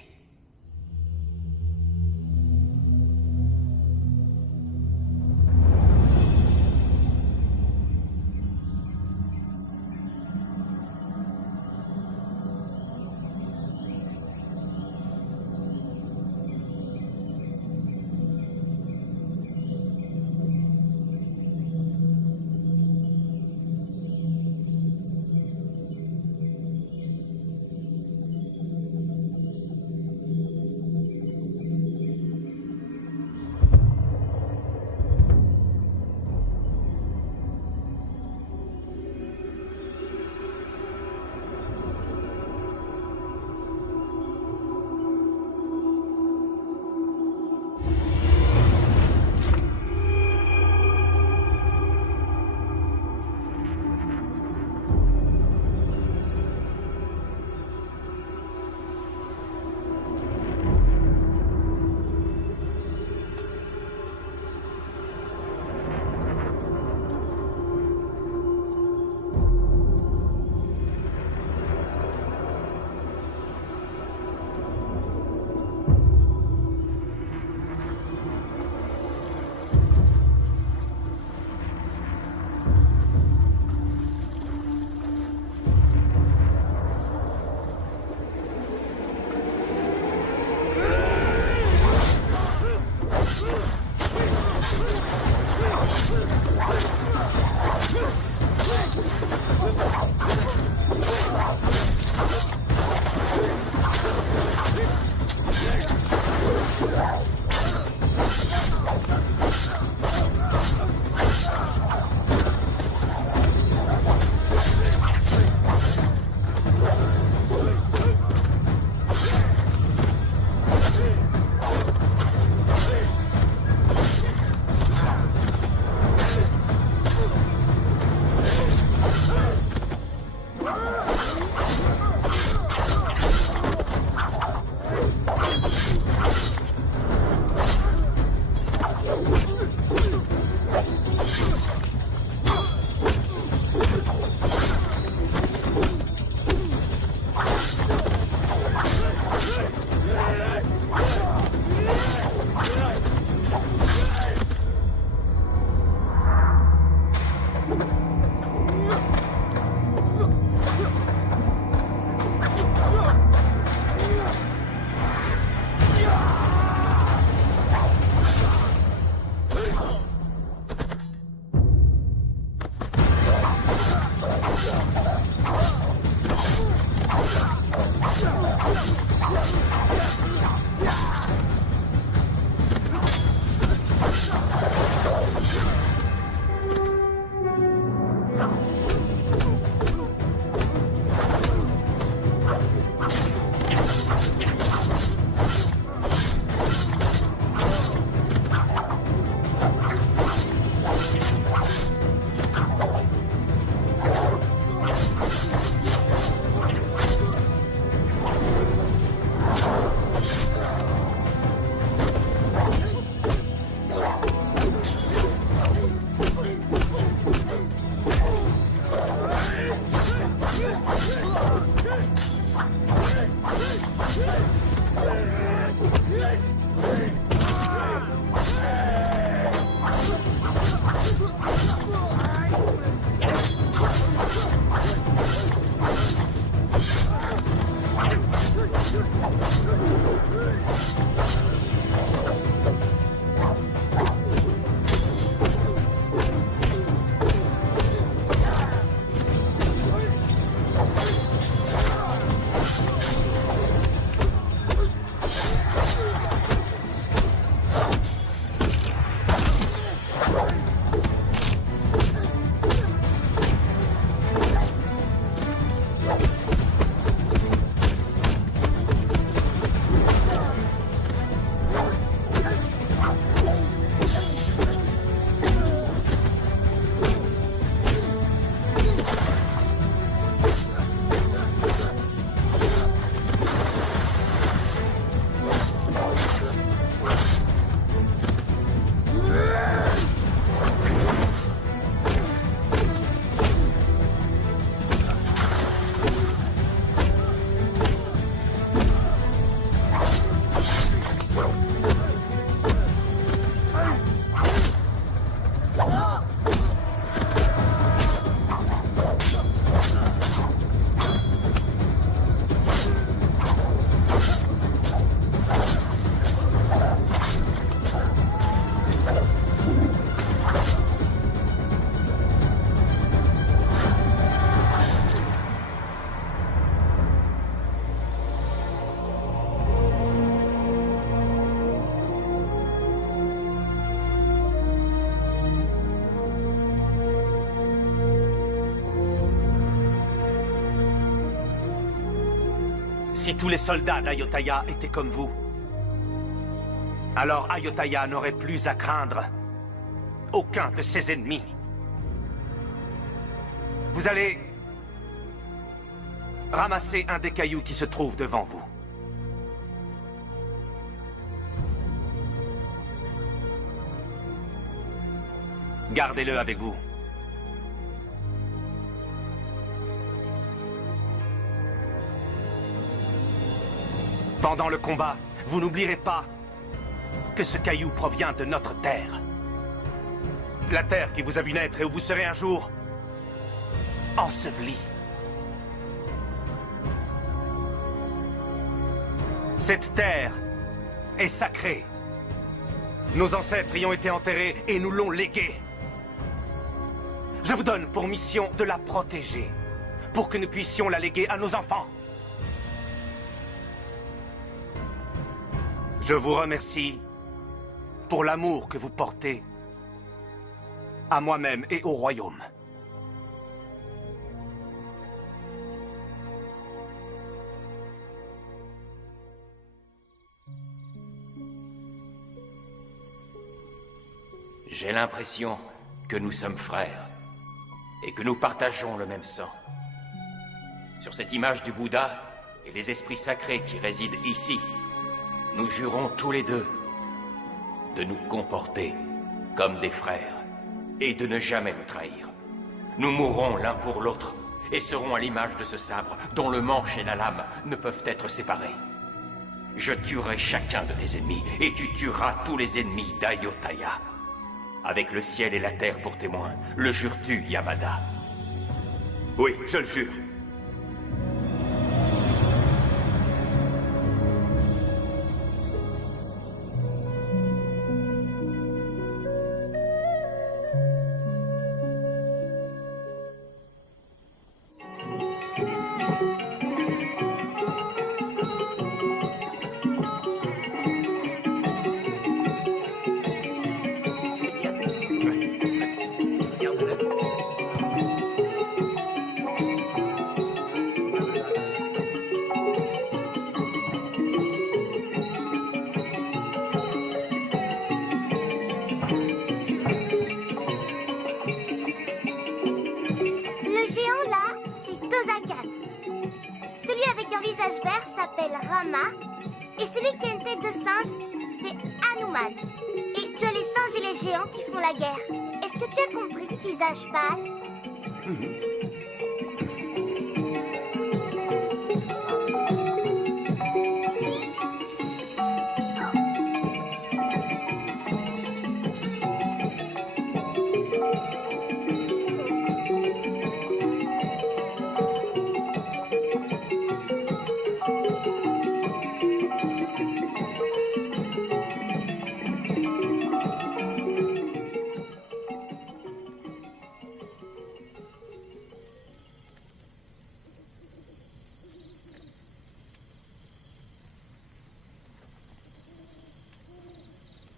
Si tous les soldats d'Ayutthaya étaient comme vous, alors Ayutthaya n'aurait plus à craindre aucun de ses ennemis. Vous allez ramasser un des cailloux qui se trouve devant vous. Gardez-le avec vous. Pendant le combat, vous n'oublierez pas que ce caillou provient de notre terre. La terre qui vous a vu naître et où vous serez un jour enseveli. Cette terre est sacrée. Nos ancêtres y ont été enterrés et nous l'ont léguée. Je vous donne pour mission de la protéger, pour que nous puissions la léguer à nos enfants. Je vous remercie pour l'amour que vous portez à moi-même et au royaume. J'ai l'impression que nous sommes frères et que nous partageons le même sang. Sur cette image du Bouddha et les esprits sacrés qui résident ici, nous jurons tous les deux de nous comporter comme des frères et de ne jamais nous trahir. Nous mourrons l'un pour l'autre et serons à l'image de ce sabre dont le manche et la lame ne peuvent être séparés. Je tuerai chacun de tes ennemis et tu tueras tous les ennemis d'Ayutthaya. Avec le ciel et la terre pour témoins, le jures-tu, Yamada? Oui, je le jure. Visage pâle.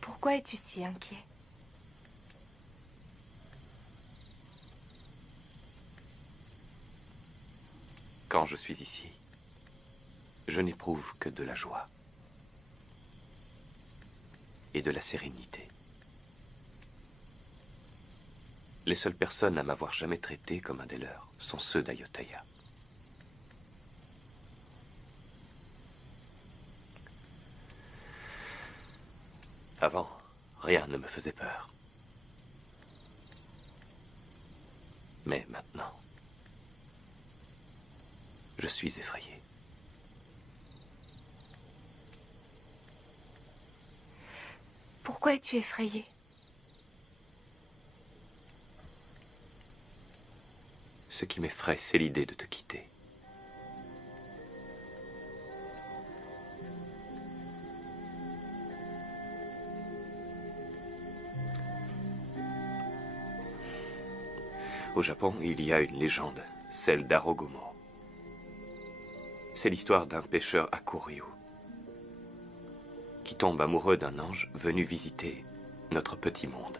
Pourquoi es-tu si inquiet? Quand je suis ici, je n'éprouve que de la joie et de la sérénité. Les seules personnes à m'avoir jamais traité comme un des leurs sont ceux d'Ayutthaya. Avant, rien ne me faisait peur. Mais maintenant, je suis effrayé. Pourquoi es-tu effrayé? Ce qui m'effraie, c'est l'idée de te quitter. Au Japon, il y a une légende, celle d'Arogomo. C'est l'histoire d'un pêcheur Hakuryu qui tombe amoureux d'un ange venu visiter notre petit monde.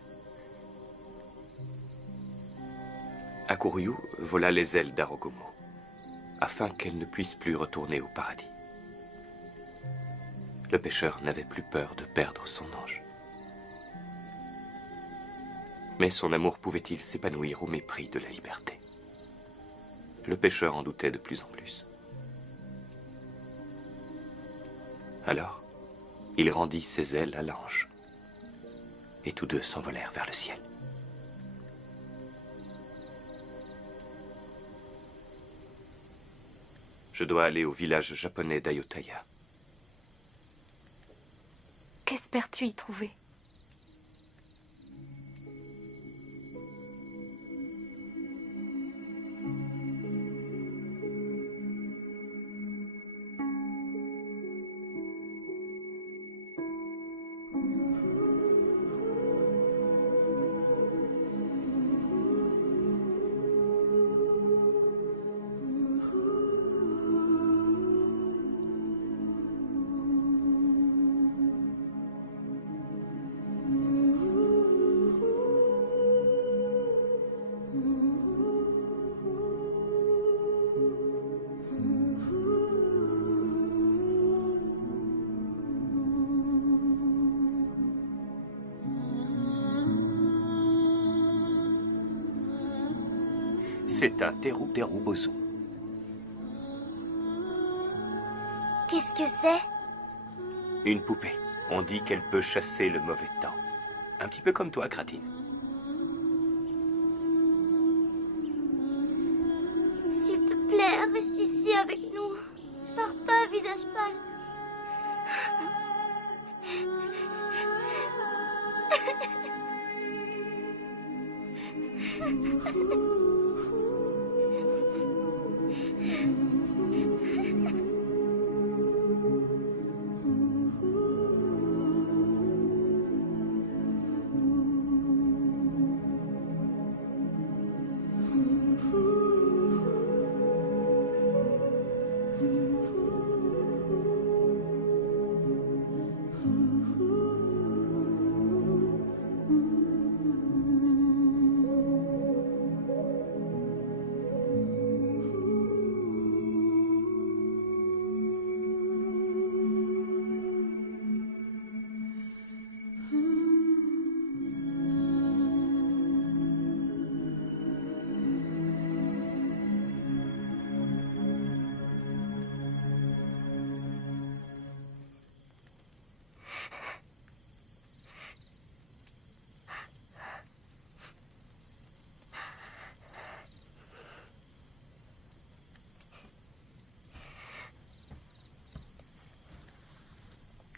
Hakuryu vola les ailes d'Arogomo afin qu'elle ne puisse plus retourner au paradis. Le pêcheur n'avait plus peur de perdre son ange. Mais son amour pouvait-il s'épanouir au mépris de la liberté? Le pêcheur en doutait de plus en plus. Alors, il rendit ses ailes à l'ange. Et tous deux s'envolèrent vers le ciel. Je dois aller au village japonais d'Ayutthaya. Qu'espères-tu y trouver? C'est un Teru Bozu. Qu'est-ce que c'est? Une poupée. On dit qu'elle peut chasser le mauvais temps. Un petit peu comme toi, Kratine. S'il te plaît, reste ici avec nous. Pars pas, visage pâle.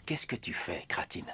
Qu'est-ce que tu fais, Kratine?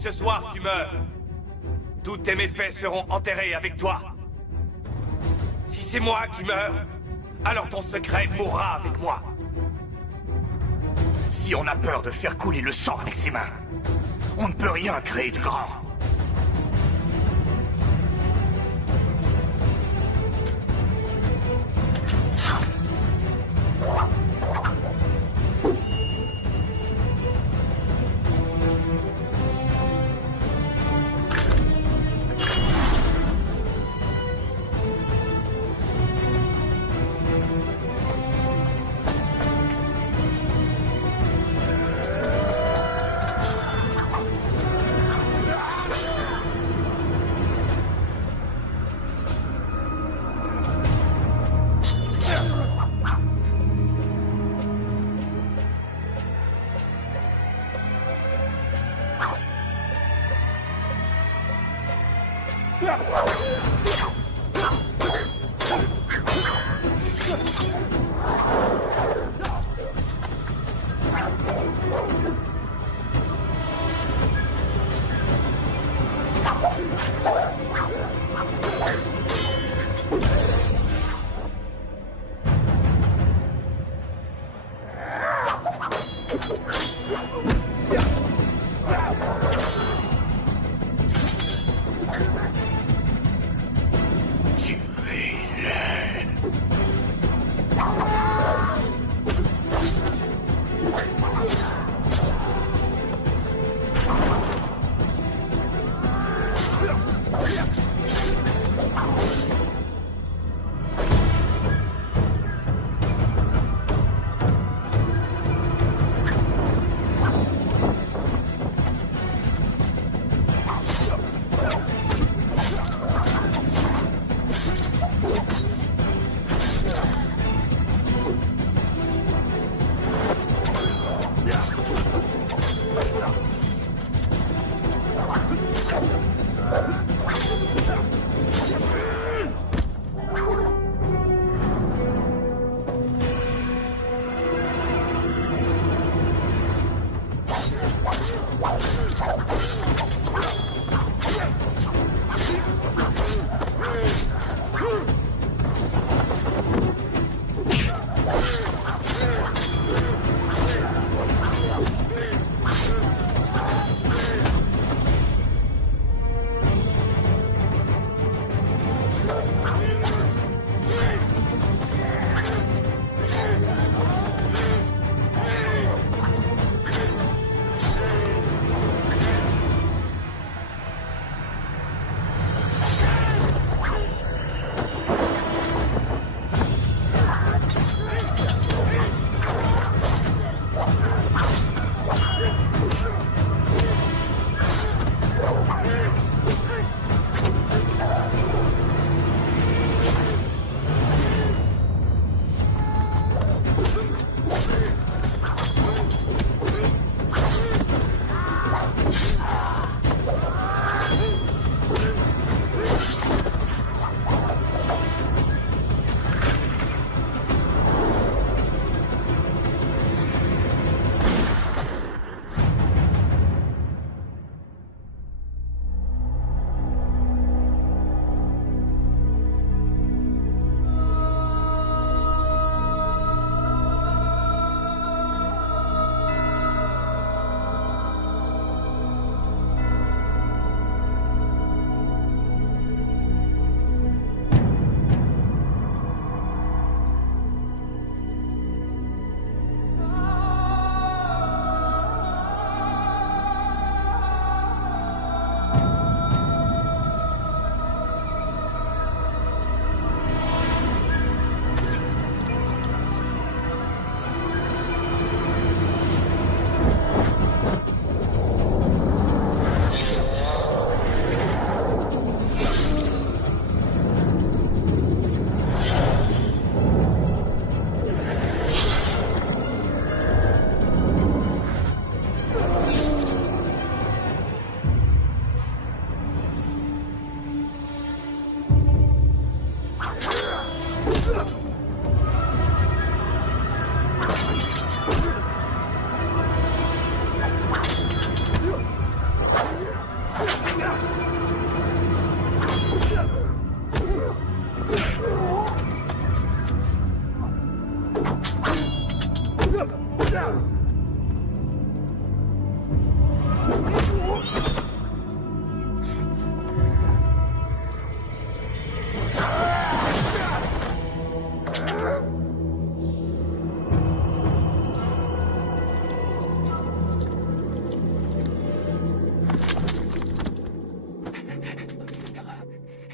Ce soir, tu meurs. Tous tes méfaits seront enterrés avec toi. Si c'est moi qui meurs, alors ton secret mourra avec moi. Si on a peur de faire couler le sang avec ses mains, on ne peut rien créer de grand.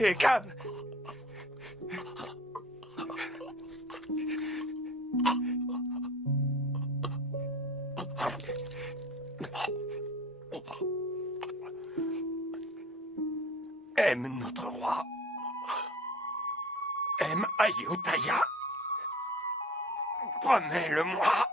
Et Cam! Aime notre roi. Aime Ayutthaya. Promets-le-moi.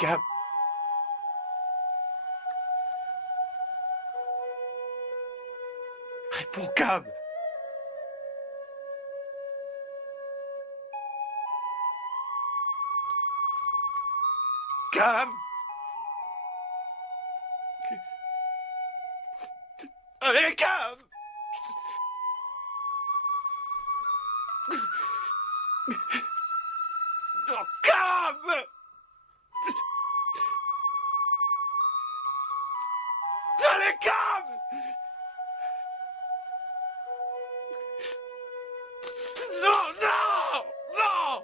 Cam. Réponds, Cam. Cam. Allez, Cam. Oh, Cam. Allez, Cam. Non, non, non.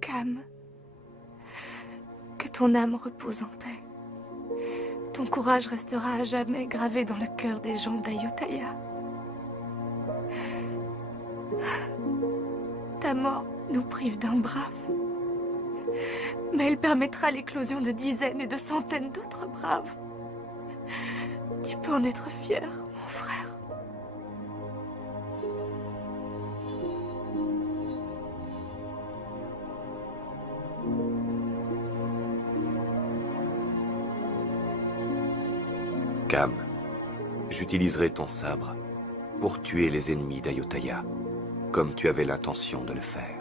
Cam, que ton âme repose en paix. Ton courage restera à jamais gravé dans le cœur des gens d'Ayutthaya. Ta mort nous prive d'un brave, mais elle permettra l'éclosion de dizaines et de centaines d'autres braves. Tu peux en être fier, mon frère. Cam, j'utiliserai ton sabre pour tuer les ennemis d'Ayutthaya, comme tu avais l'intention de le faire.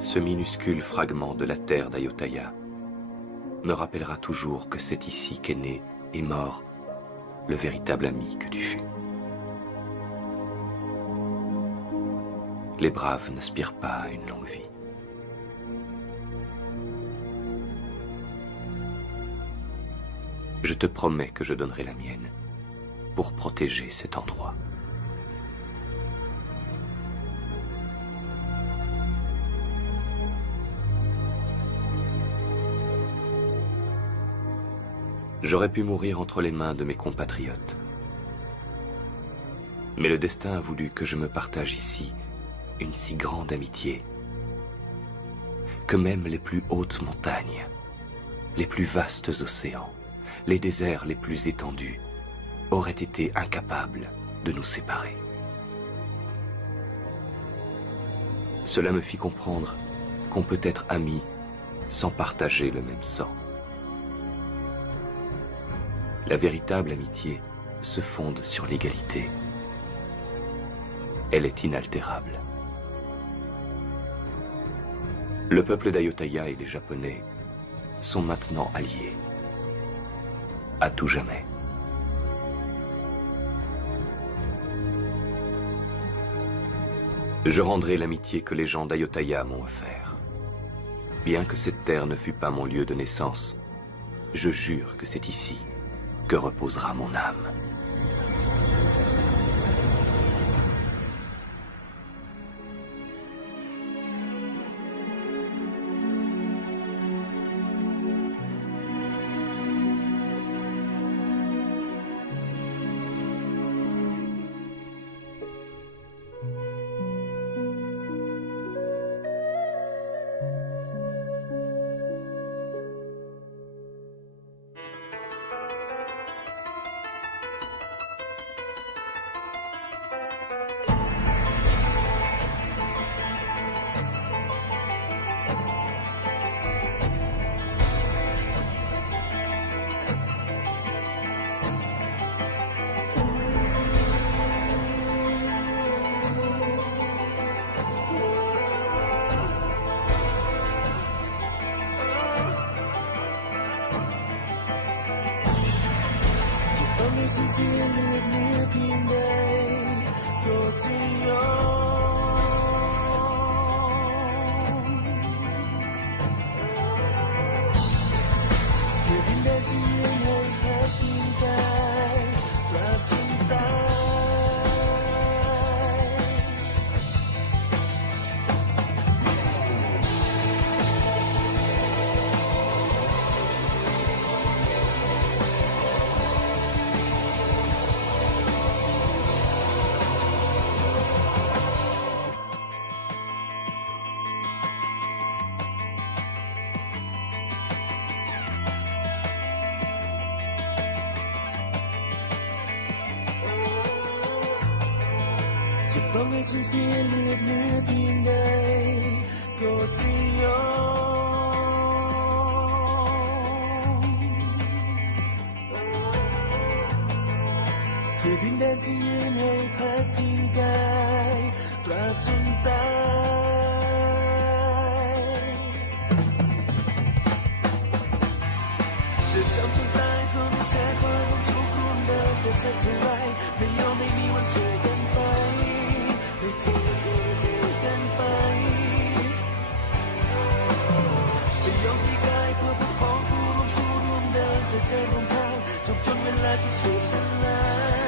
Ce minuscule fragment de la terre d'Ayutthaya me rappellera toujours que c'est ici qu'est né et mort le véritable ami que tu fus. Les braves n'aspirent pas à une longue vie. Je te promets que je donnerai la mienne pour protéger cet endroit. J'aurais pu mourir entre les mains de mes compatriotes. Mais le destin a voulu que je me partage ici une si grande amitié que même les plus hautes montagnes, les plus vastes océans, les déserts les plus étendus auraient été incapables de nous séparer. Cela me fit comprendre qu'on peut être amis sans partager le même sang. La véritable amitié se fonde sur l'égalité. Elle est inaltérable. Le peuple d'Ayutthaya et les Japonais sont maintenant alliés. À tout jamais. Je rendrai l'amitié que les gens d'Ayutthaya m'ont offert. Bien que cette terre ne fût pas mon lieu de naissance, je jure que c'est ici que reposera mon âme. สูญเสียเลือดเนื้อเพียงใดก็จะยอมเพื่อดินแดนที่ยืนให้แค่เพียงกายตราบจนตายจะต้องให้สูญเสียเลือดเนื้อเพียงใดก็จะยอมเพื่อดินแดนที่ยืนให้พักพิงกายตราบจนตายจะจำจนตายเพราะไม่แท้ความทุกข์ร่วมเดินจะสักเท่าไรไม่ยอมไม่มีวันทิ้งกันไปไม่ทิ้งกันไปจะยอมให้กายเพื่อปกป้องผู้ร่วมสู้ร่วมเดินจะเดินร่วมทางจบจนเวลาที่ชีพสลาย